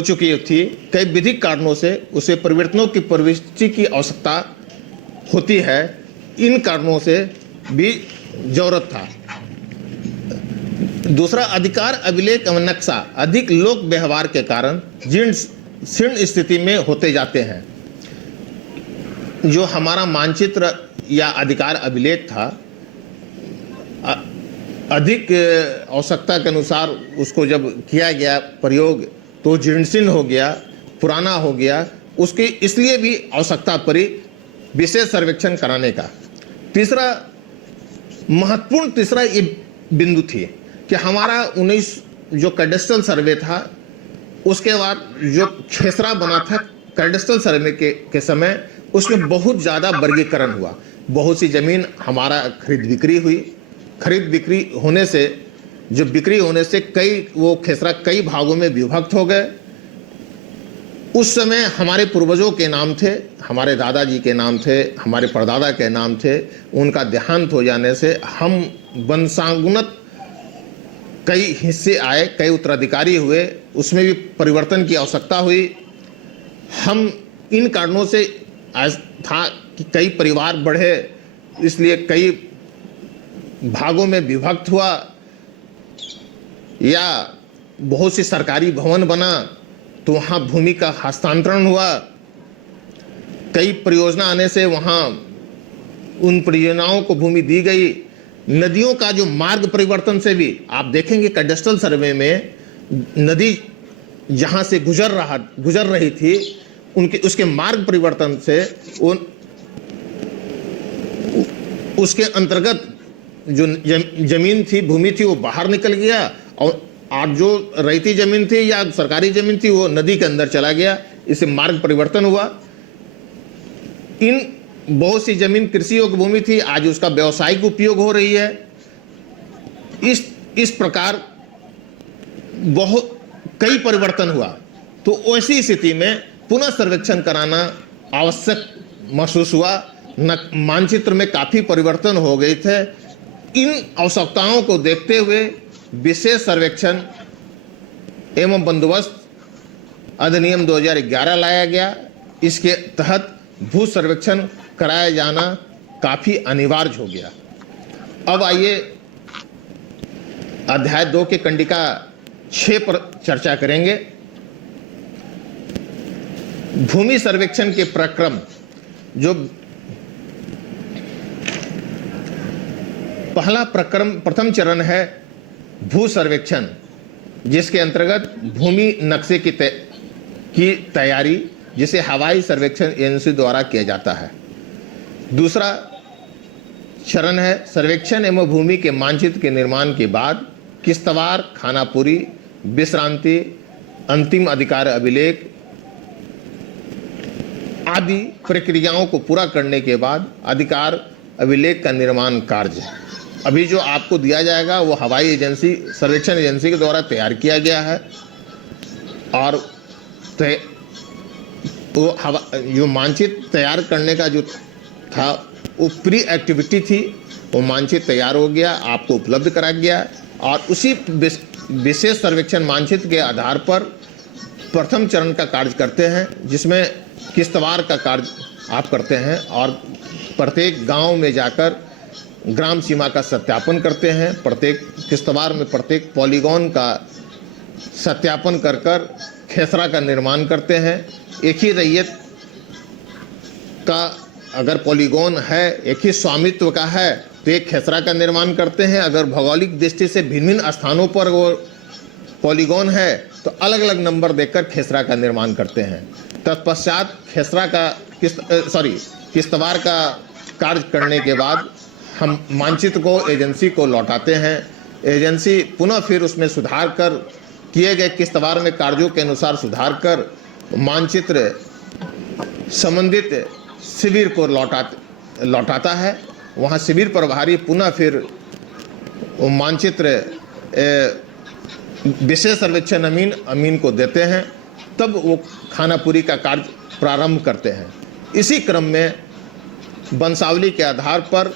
चुकी थी। कई विधिक कारणों से उसे परिवर्तनों की प्रविष्टि की आवश्यकता होती है। इन कारणों से भी जरूरत था। दूसरा, अधिकार अभिलेख एवं नक्शा अधिक लोक व्यवहार के कारण जीर्ण शीर्ण स्थिति में होते जाते हैं। जो हमारा मानचित्र या अधिकार अभिलेख था, अधिक आवश्यकता के अनुसार उसको जब किया गया प्रयोग तो जीर्णशीर्ण हो गया, पुराना हो गया, उसकी इसलिए भी आवश्यकता पड़ी विशेष सर्वेक्षण कराने का। तीसरा ये बिंदु थी कि हमारा 19 जो कैडेस्ट्रल सर्वे था, उसके बाद जो खेसरा बना था कैडेस्ट्रल सर्वे के समय, उसमें बहुत ज़्यादा वर्गीकरण हुआ। बहुत सी ज़मीन हमारा खरीद बिक्री हुई। खरीद बिक्री होने से, जो बिक्री होने से वो खेसरा कई भागों में विभक्त हो गए। उस समय हमारे पूर्वजों के नाम थे, हमारे दादाजी के नाम थे, हमारे परदादा के नाम थे। उनका देहांत हो जाने से हम वंशानुगत कई हिस्से आए, कई उत्तराधिकारी हुए, उसमें भी परिवर्तन की आवश्यकता हुई। हम इन कारणों से आज था कि कई परिवार बढ़े, इसलिए कई भागों में विभक्त हुआ, या बहुत सी सरकारी भवन बना तो वहाँ भूमि का हस्तांतरण हुआ। कई परियोजना आने से वहाँ उन परियोजनाओं को भूमि दी गई। नदियों का जो मार्ग परिवर्तन से भी आप देखेंगे कैडेस्ट्रल सर्वे में, नदी जहाँ से गुजर रही थी, उसके मार्ग परिवर्तन से उसके अंतर्गत जो जमीन थी, भूमि थी, वो बाहर निकल गया, और आज जो रैयती जमीन थी या सरकारी जमीन थी वो नदी के अंदर चला गया। इससे मार्ग परिवर्तन हुआ। इन बहुत सी जमीन कृषि योग्य भूमि थी, आज उसका व्यावसायिक उपयोग हो रही है। इस प्रकार बहुत कई परिवर्तन हुआ। तो ऐसी स्थिति में पुनः सर्वेक्षण कराना आवश्यक महसूस हुआ। मानचित्र में काफ़ी परिवर्तन हो गए थे। इन आवश्यकताओं को देखते हुए विशेष सर्वेक्षण एवं बंदोबस्त अधिनियम 2011 लाया गया। इसके तहत भू सर्वेक्षण कराया जाना काफ़ी अनिवार्य हो गया। अब आइए अध्याय 2 के कंडिका 6 पर चर्चा करेंगे। भूमि सर्वेक्षण के प्रक्रम, जो पहला प्रक्रम, प्रथम चरण है भू सर्वेक्षण, जिसके अंतर्गत भूमि नक्शे की तैयारी, जिसे हवाई सर्वेक्षण एजेंसी द्वारा किया जाता है। दूसरा चरण है सर्वेक्षण एवं भूमि के मानचित्र के निर्माण के बाद किश्तवाड़, खानापुरी, विश्रांति, अंतिम अधिकार अभिलेख आदि प्रक्रियाओं को पूरा करने के बाद अधिकार अभिलेख का निर्माण कार्य अभी जो आपको दिया जाएगा वो हवाई एजेंसी, सर्वेक्षण एजेंसी के द्वारा तैयार किया गया है। और जो मानचित्र तैयार करने का जो था वो प्री एक्टिविटी थी, वो मानचित्र तैयार हो गया, आपको उपलब्ध करा गया। और उसी विशेष सर्वेक्षण मानचित्र के आधार पर प्रथम चरण का कार्य करते हैं, जिसमें किश्तवाड़ का कार्य आप करते हैं और प्रत्येक गांव में जाकर ग्राम सीमा का सत्यापन करते हैं। प्रत्येक किश्तवाड़ में प्रत्येक पॉलीगॉन का सत्यापन कर कर खेसरा का निर्माण करते हैं। एक ही रैयत का अगर पॉलीगॉन है, एक ही स्वामित्व का है, तो एक खेसरा का निर्माण करते हैं। अगर भौगोलिक दृष्टि से भिन्न भिन्न स्थानों पर वो पॉलीगॉन है तो अलग अलग नंबर देकर खेसरा का निर्माण करते हैं। तत्पश्चात खेसरा का किश्तवाड़ का कार्य करने के बाद हम मानचित्र को एजेंसी को लौटाते हैं। एजेंसी पुनः फिर उसमें सुधार कर किए गए किश्तवाड़ में कार्यों के अनुसार सुधार कर मानचित्र संबंधित शिविर को लौटाता है। वहाँ शिविर प्रभारी पुनः फिर मानचित्र विशेष सर्वेक्षण अमीन को देते हैं, तब वो खानापुरी का कार्य प्रारंभ करते हैं। इसी क्रम में वंशावली के आधार पर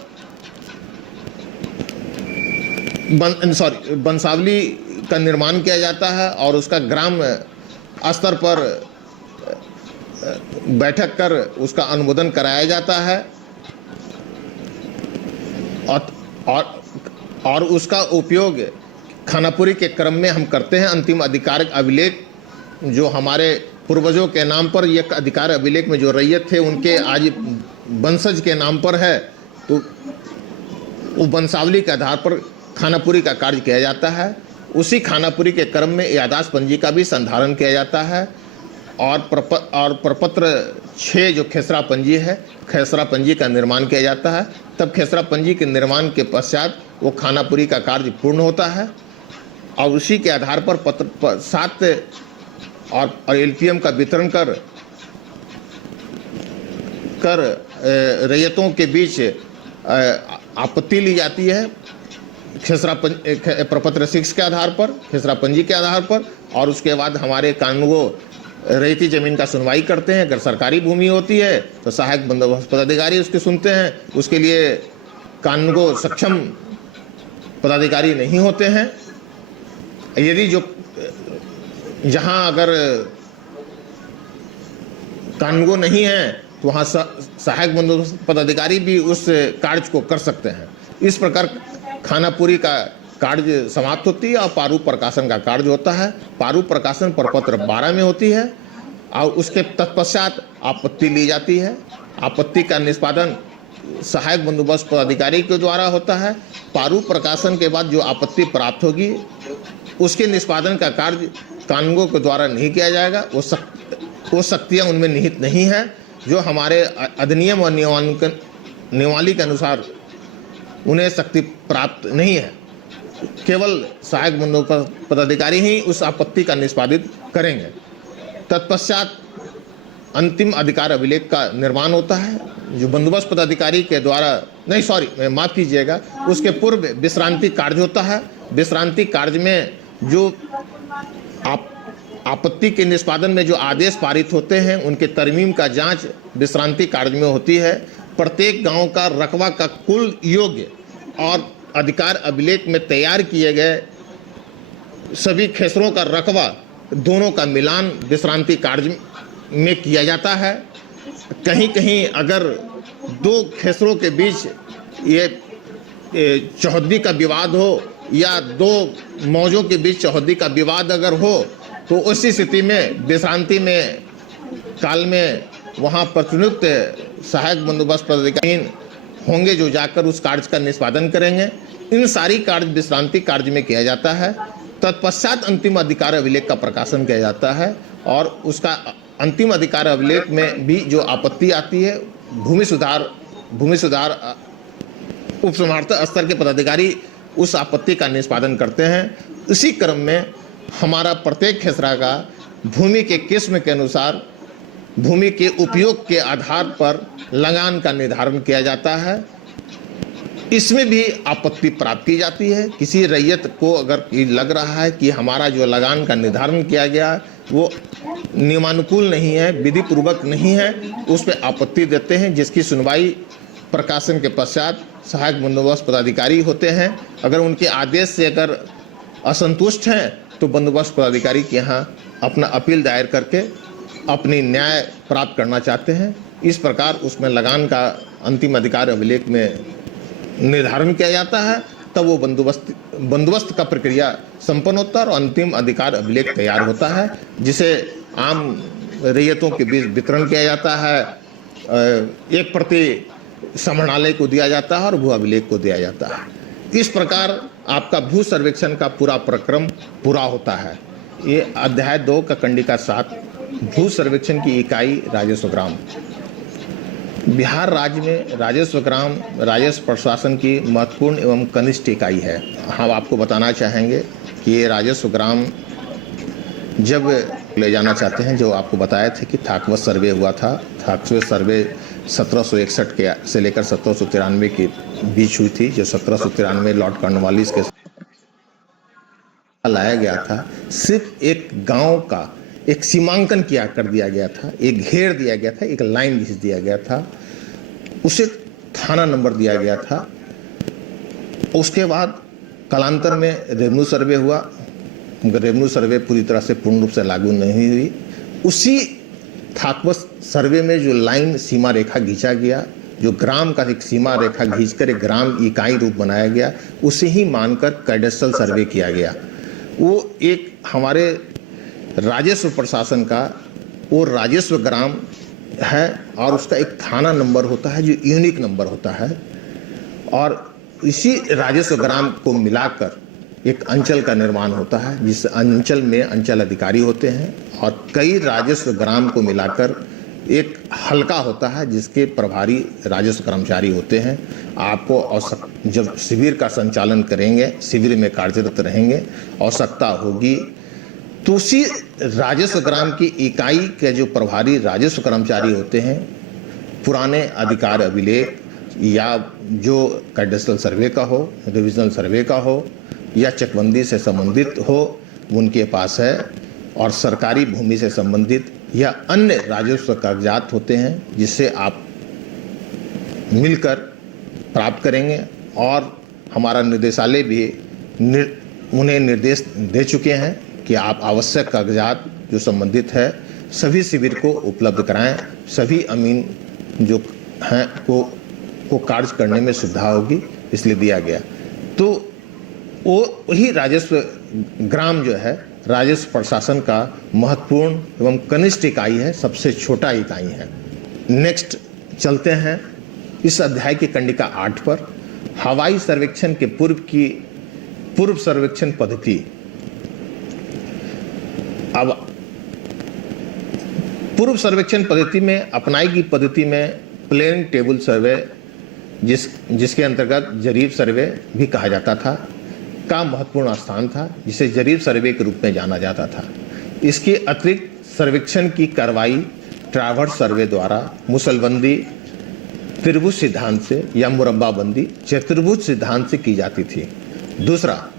वंशावली का निर्माण किया जाता है और उसका ग्राम स्तर पर बैठक कर उसका अनुमोदन कराया जाता है। और उसका उपयोग खानापुरी के क्रम में हम करते हैं। अंतिम अधिकार अभिलेख जो हमारे पूर्वजों के नाम पर, ये अधिकार अभिलेख में जो रैयत थे उनके आज वंशज के नाम पर है, तो वो वंशावली के आधार पर खानापुरी का कार्य किया जाता है। उसी खानापुरी के क्रम में यादाश्त पंजी का भी संधारण किया जाता है और प्रपत्र 6 जो खेसरा पंजी है, खेसरा पंजी का निर्माण किया जाता है। तब खेसरा पंजी के निर्माण के पश्चात वो खानापुरी का कार्य पूर्ण होता है और उसी के आधार पर पत्र 7 और एलपीएम का वितरण कर रैयतों के बीच आपत्ति ली जाती है प्रपत्र 6 के आधार पर, खेसरा पंजी के आधार पर। और उसके बाद हमारे कानूनगो रैयती ज़मीन का सुनवाई करते हैं। अगर सरकारी भूमि होती है तो सहायक बंदोबस्त पदाधिकारी उसकी सुनते हैं। उसके लिए कानूनगो सक्षम पदाधिकारी नहीं होते हैं। यदि जहां अगर कानूनगो नहीं है तो वहाँ सहायक बंदोबस्त पदाधिकारी भी उस कार्य को कर सकते हैं। इस प्रकार खानापुरी का कार्य समाप्त होती है और पारू प्रकाशन का कार्य होता है। पारू प्रकाशन प्रपत्र 12 में होती है और उसके तत्पश्चात आपत्ति ली जाती है। आपत्ति का निष्पादन सहायक बंदोबस्त पदाधिकारी के द्वारा होता है। पारू प्रकाशन के बाद जो आपत्ति प्राप्त होगी उसके निष्पादन का कार्य कानूनगो के द्वारा नहीं किया जाएगा। वो शक्तियाँ उनमें निहित नहीं है जो हमारे अधिनियम और नियमावली के अनुसार उन्हें शक्ति प्राप्त नहीं है। केवल सहायक बंदोबस्त पदाधिकारी ही उस आपत्ति का निष्पादित करेंगे। तत्पश्चात अंतिम अधिकार अभिलेख का निर्माण होता है जो बंदोबस्त पदाधिकारी के द्वारा माफ़ कीजिएगा, उसके पूर्व विश्रांति कार्य होता है। विश्रांति कार्य में जो आपत्ति के निष्पादन में जो आदेश पारित होते हैं उनके तरमीम का जांच विश्रांति कार्य में होती है। प्रत्येक गांव का रकबा का कुल योग्य और अधिकार अभिलेख में तैयार किए गए सभी खेसरों का रकबा दोनों का मिलान विश्रांति कार्य में किया जाता है। कहीं कहीं अगर 2 खेसरों के बीच ये चौहद्दी का विवाद हो या 2 मौजों के बीच चौहद्दी का विवाद अगर हो तो उसी स्थिति में विश्रांति में काल में वहाँ प्रतिनियुक्त सहायक बंदोबस्त पदाधिकारी होंगे जो जाकर उस कार्य का निष्पादन करेंगे। इन सारी कार्य विश्रांति कार्य में किया जाता है। तत्पश्चात अंतिम अधिकार अभिलेख का प्रकाशन किया जाता है और उसका अंतिम अधिकार अभिलेख में भी जो आपत्ति आती है भूमि सुधार उप समाहर्ता स्तर के पदाधिकारी उस आपत्ति का निष्पादन करते हैं। इसी क्रम में हमारा प्रत्येक खेसरा का भूमि के किस्म के अनुसार भूमि के उपयोग के आधार पर लगान का निर्धारण किया जाता है। इसमें भी आपत्ति प्राप्त की जाती है। किसी रैयत को अगर लग रहा है कि हमारा जो लगान का निर्धारण किया गया वो नियमानुकूल नहीं है, विधि पूर्वक नहीं है, उस पर आपत्ति देते हैं जिसकी सुनवाई प्रकाशन के पश्चात सहायक बंदोबस्त पदाधिकारी होते हैं। अगर उनके आदेश से अगर असंतुष्ट हैं तो बंदोबस्त पदाधिकारी के यहाँ अपना अपील दायर करके अपनी न्याय प्राप्त करना चाहते हैं। इस प्रकार उसमें लगान का अंतिम अधिकार अभिलेख में निर्धारण किया जाता है। तब वो बंदोबस्त का प्रक्रिया संपन्न होता है और अंतिम अधिकार अभिलेख तैयार होता है जिसे आम रैयतों के बीच वितरण किया जाता है। एक प्रति समरणालय को दिया जाता है और भू अभिलेख को दिया जाता है। इस प्रकार आपका भू सर्वेक्षण का पूरा प्रक्रम पूरा होता है। ये अध्याय 2 का कंडिका 7 भू सर्वेक्षण की इकाई राजस्व ग्राम। बिहार राज्य में राजस्व ग्राम राजस्व प्रशासन की महत्वपूर्ण एवं कनिष्ठ इकाई है। हम आपको बताना चाहेंगे कि ये राजस्व ग्राम जब ले जाना चाहते हैं, जो आपको बताए थे कि थाकवत सर्वे हुआ था। थाकवत सर्वे 1761 के से लेकर 1793 के बीच हुई थी, जो 1793 लॉर्ड कॉर्नवालिस के लाया गया था। सिर्फ एक गांव का एक सीमांकन कर दिया गया था, एक घेर दिया गया था, एक लाइन खींच दिया गया था, उसे थाना नंबर दिया गया था। उसके बाद कालांतर में रेवेन्यू सर्वे हुआ, मगर रेवेन्यू सर्वे पूरी तरह से पूर्ण रूप से लागू नहीं हुई। उसी थाकवत सर्वे में जो लाइन सीमा रेखा खींचा गया, जो ग्राम का एक सीमा रेखा खींचकर एक ग्राम इकाई रूप बनाया गया, उसे ही मानकर कैडेस्ट्रल सर्वे किया गया। वो एक हमारे राजस्व प्रशासन का वो राजस्व ग्राम है और उसका एक थाना नंबर होता है जो यूनिक नंबर होता है। और इसी राजस्व ग्राम को मिलाकर एक अंचल का निर्माण होता है, जिस अंचल में अंचल अधिकारी होते हैं और कई राजस्व ग्राम को मिलाकर एक हल्का होता है जिसके प्रभारी राजस्व कर्मचारी होते हैं। आपको जब शिविर का संचालन करेंगे, शिविर में कार्यरत रहेंगे, आवश्यकता होगी तो उसी राजस्व ग्राम की इकाई के जो प्रभारी राजस्व कर्मचारी होते हैं, पुराने अधिकार अभिलेख या जो कैडेस्ट्रल सर्वे का हो, डिविजनल सर्वे का हो या चकबंदी से संबंधित हो, उनके पास है। और सरकारी भूमि से संबंधित या अन्य राजस्व कागजात होते हैं जिससे आप मिलकर प्राप्त करेंगे। और हमारा निर्देशालय भी उन्हें निर्देश दे चुके हैं कि आप आवश्यक कागजात जो संबंधित है सभी शिविर को उपलब्ध कराएं। सभी अमीन जो हैं को कार्य करने में सुविधा होगी, इसलिए दिया गया। तो वही राजस्व ग्राम जो है राजस्व प्रशासन का महत्वपूर्ण एवं कनिष्ठ इकाई है, सबसे छोटा इकाई है। नेक्स्ट चलते हैं इस अध्याय की कंडिका 8 पर, हवाई सर्वेक्षण के पूर्व सर्वेक्षण पद्धति। अब पूर्व सर्वेक्षण पद्धति में अपनाई गई पद्धति में प्लेन टेबल सर्वे, जिसके अंतर्गत जरीब सर्वे भी कहा जाता था, का महत्वपूर्ण स्थान था, जिसे जरीब सर्वे के रूप में जाना जाता था। इसके अतिरिक्त सर्वेक्षण की कार्रवाई ट्रैवर्स सर्वे द्वारा मुसलबंदी, त्रिभुज सिद्धांत से या मुरब्बाबंदी, चतुर्भुज सिद्धांत से की जाती थी। दूसरा,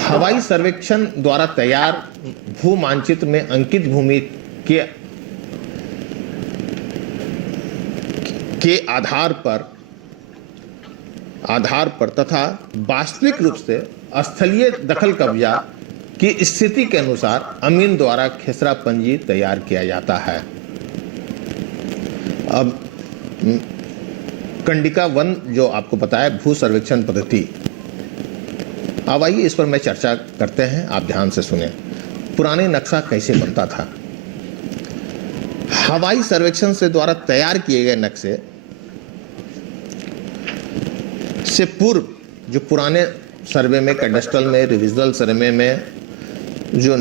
हवाई सर्वेक्षण द्वारा तैयार भू मानचित्र में अंकित भूमि के आधार पर तथा वास्तविक रूप से स्थलीय दखल कब्जा की स्थिति के अनुसार अमीन द्वारा खेसरा पंजी तैयार किया जाता है। अब कंडिका 1 जो आपको बताया भू सर्वेक्षण पद्धति, अब आइए इस पर मैं चर्चा करते हैं, आप ध्यान से सुने। पुराने नक्शा कैसे बनता था? हवाई सर्वेक्षण से द्वारा तैयार किए गए नक्शे से पूर्व जो पुराने सर्वे में, कैडेस्ट्रल में, रिविजनल सर्वे में जो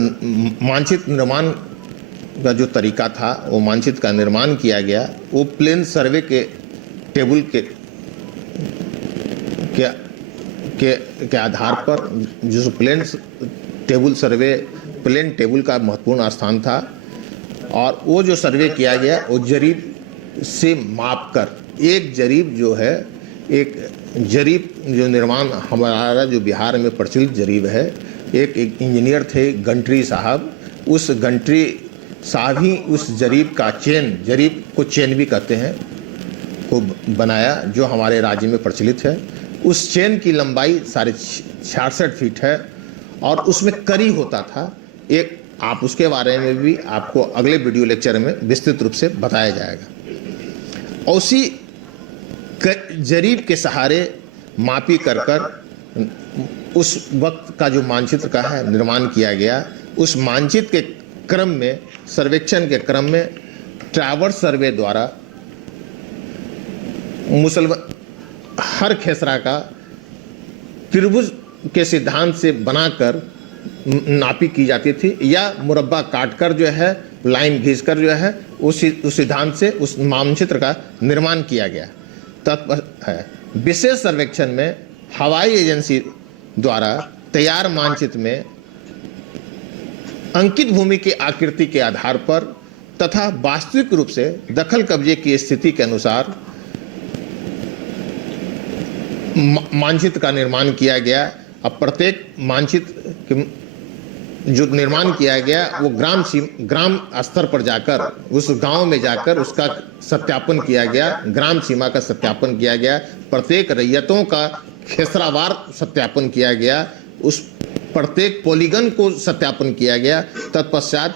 मानचित्र निर्माण का जो तरीका था, वो मानचित्र का निर्माण किया गया, वो प्लेन सर्वे के टेबल के आधार पर, जो प्लेन टेबल का महत्वपूर्ण स्थान था। और वो जो सर्वे किया गया वो जरीब से माप कर, एक जरीब जो है, एक जरीब जो निर्माण हमारा जो बिहार में प्रचलित जरीब है, एक इंजीनियर थे गंटरी साहब, उस गंटरी साहब ही उस जरीब का जरीब को चेन भी कहते हैं, को बनाया, जो हमारे राज्य में प्रचलित है। उस चेन की लंबाई 66.5 फीट है और उसमें करी होता था एक। आप उसके बारे में भी आपको अगले वीडियो लेक्चर में विस्तृत रूप से बताया जाएगा। और उसी जरीब के सहारे मापी कर उस वक्त का जो मानचित्र का है निर्माण किया गया। उस मानचित्र के क्रम में, सर्वेक्षण के क्रम में ट्रैवर्स सर्वे द्वारा हर खेसरा का त्रिभुज के सिद्धांत से बनाकर नापी की जाती थी, या मुरब्बा काटकर जो है, लाइन खींचकर जो है, उस सिद्धांत से उस मानचित्र का निर्माण किया गया। है विशेष सर्वेक्षण में हवाई एजेंसी द्वारा तैयार मानचित्र में अंकित भूमि की आकृति के आधार पर तथा वास्तविक रूप से दखल कब्जे की स्थिति के अनुसार मानचित्र का निर्माण किया गया। अब प्रत्येक मानचित्र जो निर्माण किया गया वो ग्राम स्तर पर जाकर, उस गांव में जाकर उसका सत्यापन किया गया, ग्राम सीमा का सत्यापन किया गया, प्रत्येक रैयतों का खेसरावार सत्यापन किया गया, उस प्रत्येक पॉलीगन को सत्यापन किया गया। तत्पश्चात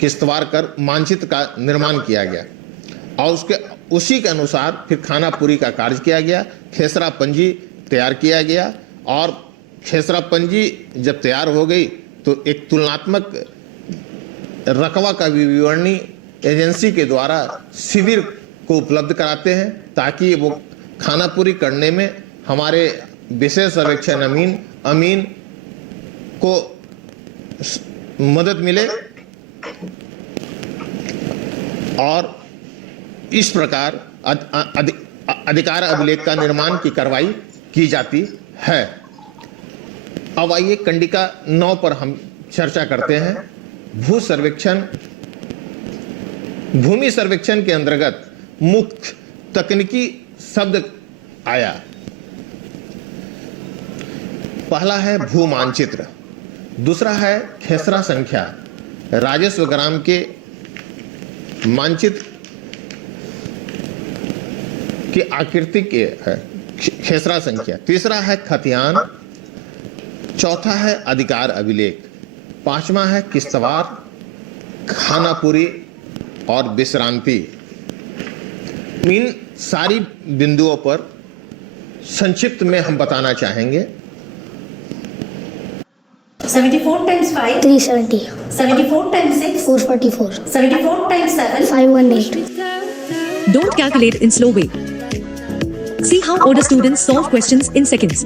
किस्तवार कर मानचित्र का निर्माण किया गया और उसी के अनुसार फिर खानापुरी का कार्य किया गया, खेसरा पंजी तैयार किया गया। और खेसरा पंजी जब तैयार हो गई तो एक तुलनात्मक रकबा का विवरणी एजेंसी के द्वारा शिविर को उपलब्ध कराते हैं, ताकि वो खानापुरी करने में हमारे विशेष सर्वेक्षण अमीन को मदद मिले और इस प्रकार अधिकार अभिलेख का निर्माण की कार्रवाई की जाती है। अब आइए कंडिका 9 पर हम चर्चा करते हैं। भूमि सर्वेक्षण के अंतर्गत मुख्य तकनीकी शब्द आया। पहला है भू मानचित्र, दूसरा है खेसरा संख्या, राजस्व ग्राम के मानचित्र की आकृति के है खेसरा संख्या, तीसरा है खतियान, चौथा है अधिकार अभिलेख, पांचवा है किश्तवाड़, खानापुरी और विश्रांति। इन सारी बिंदुओं पर संक्षिप्त में हम बताना चाहेंगे। 74 times 5 370, 74 times 6 444, 74 times 7 518. Don't calculate in slow way. See how older students solve questions in seconds.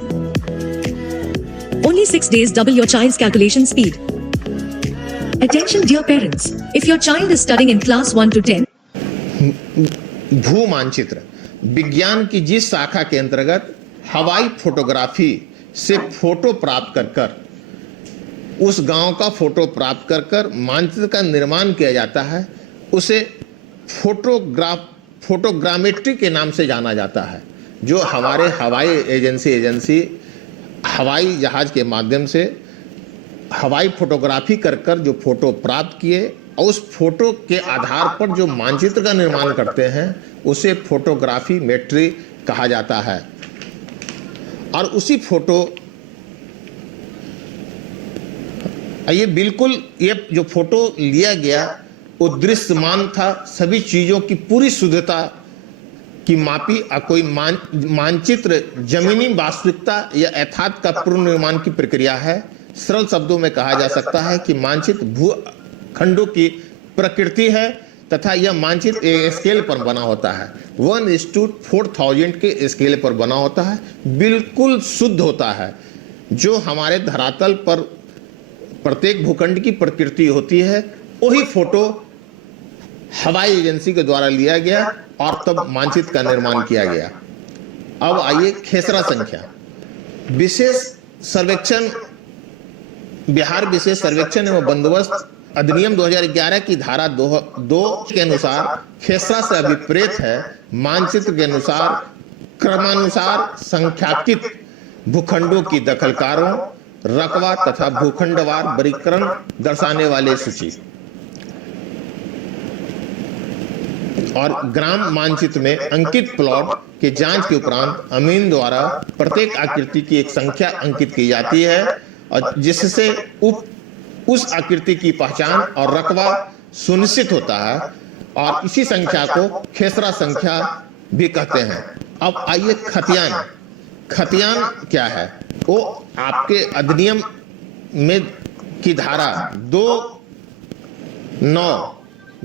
Only 6 days double your child's calculation speed. Attention dear parents, if your child is studying in class 1 to 10, भू मानचित्र विज्ञान की जिस शाखा के अंतर्गत हवाई photography से फोटो प्राप्त कर उस गांव का फोटो प्राप्त कर मानचित्र का निर्माण किया जाता है, उसे फोटोग्रामेट्री के नाम से जाना जाता है। जो हमारे हवाई एजेंसी हवाई जहाज के माध्यम से हवाई फोटोग्राफी कर जो फोटो प्राप्त किए और उस फोटो के आधार पर जो मानचित्र का निर्माण करते हैं उसे फोटोग्राफी मेट्री कहा जाता है। और उसी फोटो ये जो फोटो लिया गया वो दृश्यमान था, सभी चीज़ों की पूरी शुद्धता की मापी। कोई मानचित्र जमीनी वास्तविकता या यथार्थ का पुनर्निर्माण की प्रक्रिया है। सरल शब्दों में कहा जा सकता है कि मानचित्र भूखंडों की प्रकृति है तथा यह मानचित्र एक स्केल पर बना होता है, 1:4000 के स्केल पर बना होता है, बिल्कुल शुद्ध होता है। जो हमारे धरातल पर प्रत्येक भूखंड की प्रकृति होती है वही फोटो हवाई एजेंसी के द्वारा लिया गया और तब मानचित्र का निर्माण किया गया। अब आइए खेसरा संख्या। बिहार विशेष सर्वेक्षण एवं बंदोबस्त अधिनियम 2011 की धारा 2 के अनुसार खेसरा से अभिप्रेत है मानचित्र के अनुसार क्रमानुसार संख्याकित भूखंडों की दखलकारों, रकबा तथा भूखंडवार वर्गीकरण दर्शाने वाले सूची। और ग्राम मानचित्र में अंकित प्लॉट के जांच के उपरांत अमीन द्वारा प्रत्येक आकृति की एक संख्या अंकित की जाती है और जिससे उस आकृति की पहचान और रकबा सुनिश्चित होता है और इसी संख्या को खेसरा संख्या भी कहते हैं। अब आइए खतियान क्या है? वो आपके अधिनियम में की धारा 2(9)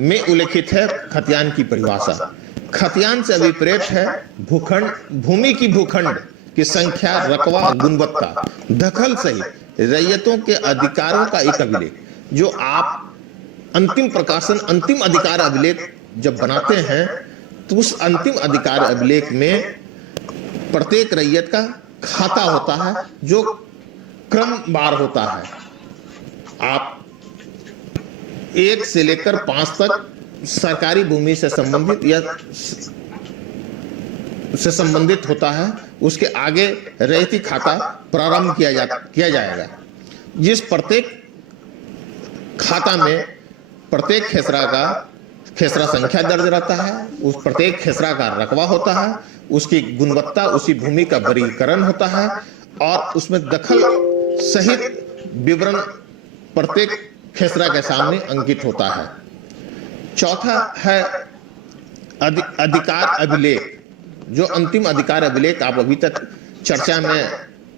में उल्लेखित है। खतियान की परिभाषा खतियान से अभिप्रेत है भूमि की भूखंड की संख्या, रकबा, गुणवत्ता, दखल सहित रैयतों के अधिकारों का एक अभिलेख। जो आप अंतिम अधिकार अभिलेख जब बनाते हैं तो उस अंतिम अधिकार अभिलेख में प्रत्येक रैयत का खाता होता है जो क्रमवार होता है। आप 1 से लेकर 5 तक सरकारी भूमि से संबंधित होता है, उसके आगे रैयती खाता प्रारंभ किया जाएगा। जिस प्रत्येक खाता में प्रत्येक खेसरा संख्या दर्ज रहता है, उस प्रत्येक खेसरा का रकबा होता है, उसकी गुणवत्ता, उसी भूमि का वर्गीकरण होता है और उसमें दखल सहित विवरण प्रत्येक खेसरा के सामने अंकित होता है। चौथा है अधिकार अभिलेख। जो अंतिम अधिकार अभिलेख आप अभी तक चर्चा में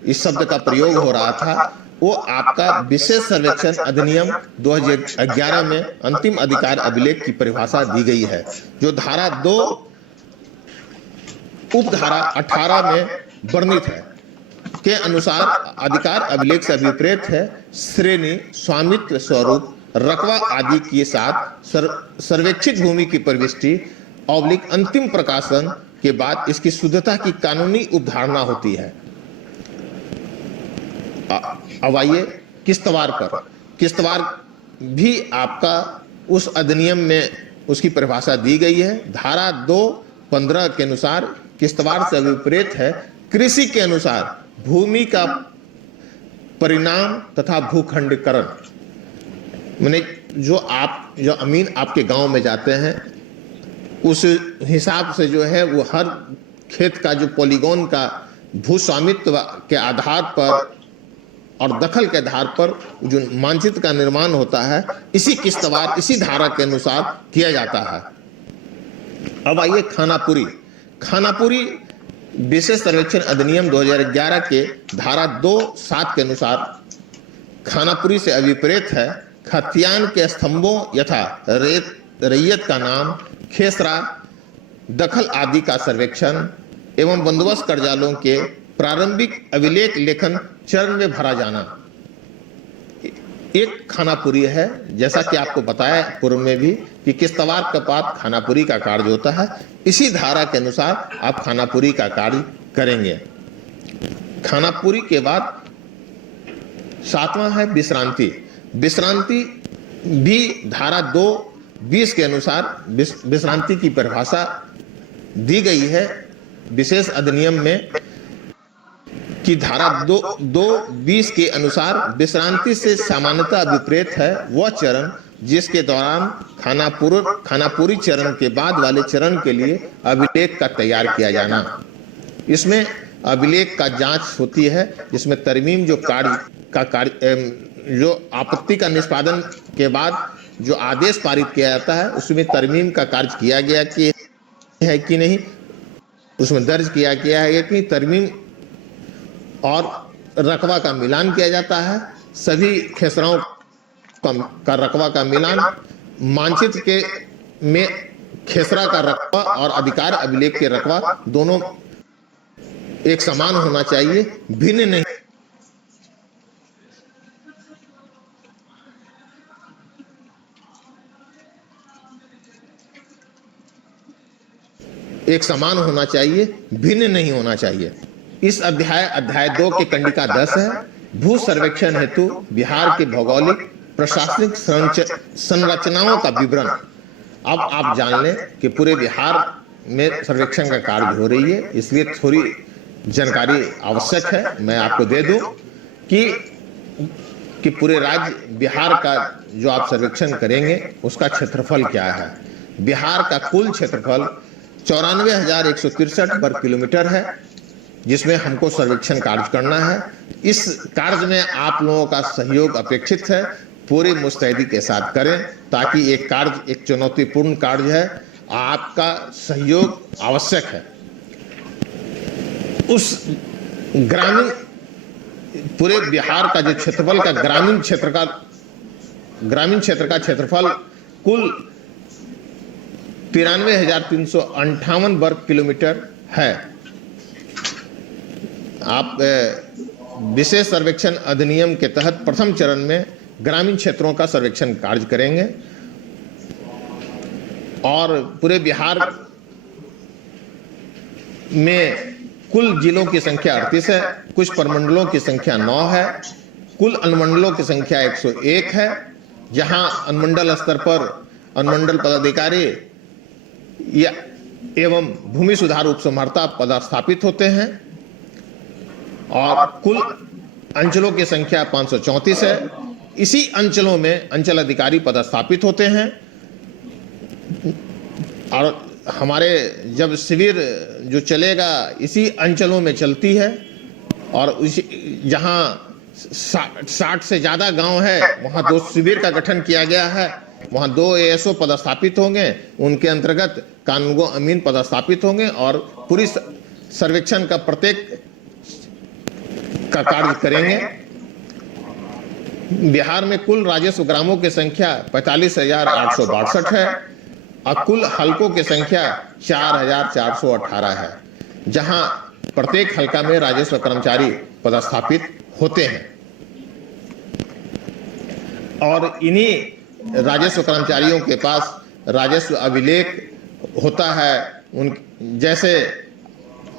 इस शब्द का प्रयोग हो रहा था, वो आपका विशेष सर्वेक्षण अधिनियम 2011 में अंतिम अधिकार अभिलेख की परिभाषा दी गई है, जो धारा 2 उपधारा 18 में वर्णित है के अनुसार अधिकार अभिलेख से अभिप्रेत है श्रेणी, स्वामित्व, स्वरूप, रकबा आदि के साथ सर्वेक्षित भूमि की प्रविष्टि ऑब्लिक अंतिम प्रकाशन के बाद इसकी शुद्धता की कानूनी उपधारणा होती है। अब आइए किश्तवाड़ पर। किश्तवाड़ भी आपका उस अधिनियम में उसकी परिभाषा दी गई है। धारा 2(15) के अनुसार किश्तवाड़ से अभिप्रेत है कृषि के अनुसार भूमि का परिणाम तथा भूखंडीकरण। मैंने जो अमीन आपके गांव में जाते हैं उस हिसाब से जो है वो हर खेत का जो पॉलीगॉन का भूस्वामित्व के आधार पर और दखल के आधार पर जो मानचित्र का निर्माण होता है इसी किश्तवाड़ इसी धारा के अनुसार किया जाता है। अब आइए खानापुरी। खानापुरी विशेष सर्वेक्षण अधिनियम 2011 के धारा 2(7) के अनुसार खानापुरी से अभिप्रेत है खतियान के स्तंभों यथा रैयत का नाम, खेसरा, दखल आदि का सर्वेक्षण एवं बंदोबस्त कर्जालों के प्रारंभिक अभिलेख लेखन चरण में भरा जाना। एक खानापुरी है, जैसा कि आपको बताया पूर्व में भी कि किश्तवाड़ के बाद खानापुरी का कार्य होता है। इसी धारा के अनुसार आप खानापुरी का कार्य करेंगे। खानापुरी के बाद 7वां है विश्रांति। विश्रांति भी धारा 2(20) के अनुसार विश्रांति की परिभाषा दी गई है विशेष अधिनियम में कि धारा 2(20) के अनुसार विश्रांति से सामान्यतः अभिप्रेत है वह चरण जिसके दौरान खानापुरी चरण के बाद वाले चरण के लिए अभिलेख का तैयार किया जाना। इसमें अभिलेख का जांच होती है, जिसमें तरमीम जो आपत्ति का निष्पादन के बाद जो आदेश पारित किया जाता है उसमें तरमीम का कार्य किया गया कि है कि नहीं, उसमें दर्ज किया गया है कि तरमीम और रकबा का मिलान किया जाता है। सभी खेसराओं का रकबा का मिलान, मानचित्र के में खेसरा का रकबा और अधिकार अभिलेख के रकबा दोनों एक समान होना चाहिए, भिन्न नहीं। एक समान होना चाहिए, भिन्न नहीं होना चाहिए। इस अध्याय 2 के कंडिका 10 है भू सर्वेक्षण हेतु बिहार के भौगोलिक प्रशासनिक संरचनाओं का विवरण। अब आप जान लें कि पूरे बिहार में सर्वेक्षण का कार्य हो रही है, इसलिए थोड़ी जानकारी आवश्यक है। मैं आपको दे दूं कि पूरे राज्य बिहार का जो आप सर्वेक्षण करेंगे उसका क्षेत्रफल क्या है। बिहार का कुल क्षेत्रफल 94,163 वर्ग किलोमीटर है, जिसमें हमको सर्वेक्षण कार्य करना है। इस कार्य में आप लोगों का सहयोग अपेक्षित है, पूरी मुस्तैदी के साथ करें ताकि एक चुनौतीपूर्ण कार्य है, आपका सहयोग आवश्यक है। उस ग्रामीण पूरे बिहार का जो क्षेत्रफल का ग्रामीण क्षेत्र का क्षेत्रफल कुल 93,358 वर्ग किलोमीटर है। आप विशेष सर्वेक्षण अधिनियम के तहत प्रथम चरण में ग्रामीण क्षेत्रों का सर्वेक्षण कार्य करेंगे और पूरे बिहार में कुल जिलों की संख्या 38 है, कुछ प्रमंडलों की संख्या 9 है, कुल अनुमंडलों की संख्या 101 है, जहां अनुमंडल स्तर पर अनुमंडल पदाधिकारी एवं भूमि सुधार उपसमहर्ता पदस्थापित होते हैं और कुल अंचलों की संख्या 534 है। इसी अंचलों में अंचल अधिकारी पदस्थापित होते हैं और हमारे जब शिविर जो चलेगा इसी अंचलों में चलती है और जहां 60 से ज्यादा गांव है वहां 2 शिविर का गठन किया गया है। वहां 2 ASO पदस्थापित होंगे, उनके अंतर्गत कानूनगो अमीन पदस्थापित होंगे और पूरी सर्वेक्षण का प्रत्येक का कार्य करेंगे। बिहार में कुल राजस्व ग्रामों की संख्या 45,862 है और कुल हलकों की संख्या 4,418 है, जहां प्रत्येक हलका में राजस्व कर्मचारी पदस्थापित होते हैं और इन्हीं राजस्व कर्मचारियों के पास राजस्व अभिलेख होता है। उन जैसे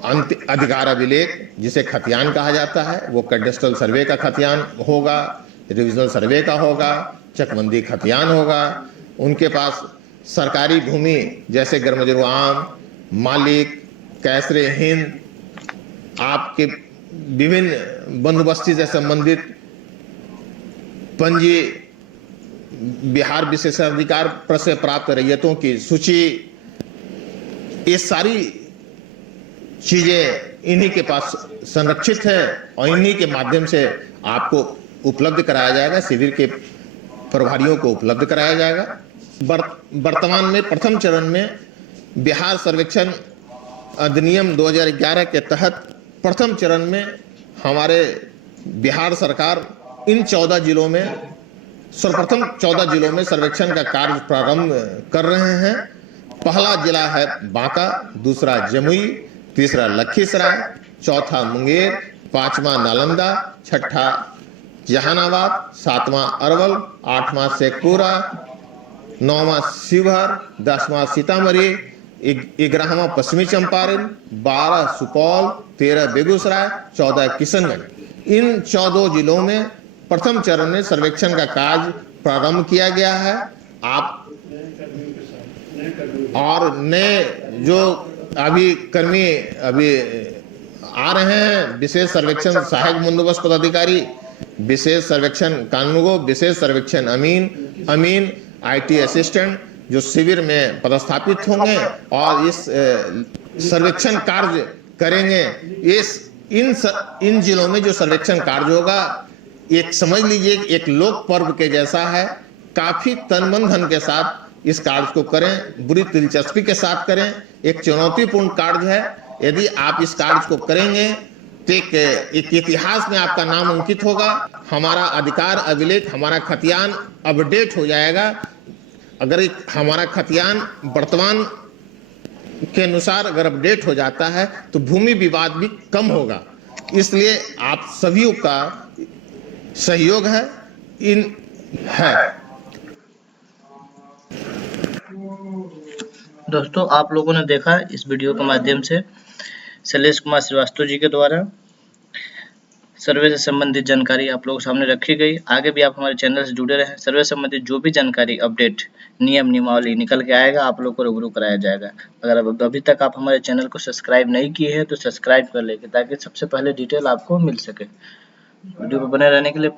अधिकार अभिलेख जिसे खतियान कहा जाता है, वो कैडेस्ट्रल सर्वे का खतियान होगा, रिविजनल सर्वे का होगा, चकबंदी खतियान होगा। उनके पास सरकारी भूमि जैसे गरमजरू आम, मालिक, कैसरे हिंद, आपके विभिन्न बंदोबस्ती से संबंधित पंजी, बिहार विशेषाधिकार से प्राप्त रैयतों की सूची, ये सारी चीजें इन्हीं के पास संरक्षित है और इन्हीं के माध्यम से आपको उपलब्ध कराया जाएगा, शिविर के प्रभारियों को उपलब्ध कराया जाएगा। वर्तमान में प्रथम चरण में बिहार सर्वेक्षण अधिनियम 2011 के तहत प्रथम चरण में हमारे बिहार सरकार इन 14 जिलों में सर्वप्रथम 14 जिलों में सर्वेक्षण का कार्य प्रारंभ कर रहे हैं। पहला जिला है बांका, दूसरा जमुई, तीसरा लखीसराय, चौथा मुंगेर, पांचवा नालंदा, छठा जहानाबाद, सातवां अरवल, आठवां शेखपुरा, नौवां शिवहर, 10वां सीतामढ़ी, 11वां पश्चिमी चंपारण, 12 सुपौल, 13 बेगूसराय, 14 किशनगंज। इन 14 जिलों में प्रथम चरण में सर्वेक्षण का कार्य प्रारंभ किया गया है। आप और नए जो अभी कर्मी अभी आ रहे हैं, विशेष सर्वेक्षण सहायक बंदोबस्त पदाधिकारी, विशेष सर्वेक्षण कानूनगो, विशेष सर्वेक्षण अमीन, IT असिस्टेंट जो शिविर में पदस्थापित होंगे और इस सर्वेक्षण कार्य करेंगे। इन जिलों में जो सर्वेक्षण कार्य होगा, एक समझ लीजिए एक लोक पर्व के जैसा है। काफी तन मन धन के साथ इस कार्य को करें, बुरी दिलचस्पी के साथ करें। एक चुनौतीपूर्ण कार्य है। यदि आप इस कार्य को करेंगे तो एक इतिहास में आपका नाम अंकित होगा। हमारा अधिकार अभिलेख, हमारा खतियान अपडेट हो जाएगा। अगर हमारा खतियान वर्तमान के अनुसार अगर अपडेट हो जाता है तो भूमि विवाद भी कम होगा। इसलिए आप सभी का सहयोग है। दोस्तों, आप लोगों ने देखा इस वीडियो के माध्यम से शैलेश कुमार श्रीवास्तव जी के द्वारा सर्वे से संबंधित जानकारी आप लोगों के सामने रखी गई। आगे भी आप हमारे चैनल से जुड़े रहें। सर्वे संबंधित जो भी जानकारी, अपडेट, नियम नियमावली निकल के आएगा, आप लोग को रूबरू कराया जाएगा। अगर अभी तक आप हमारे चैनल को सब्सक्राइब नहीं किए हैं तो सब्सक्राइब कर लेंगे ताकि सबसे पहले डिटेल आपको मिल सके। वीडियो पर बने रहने के लिए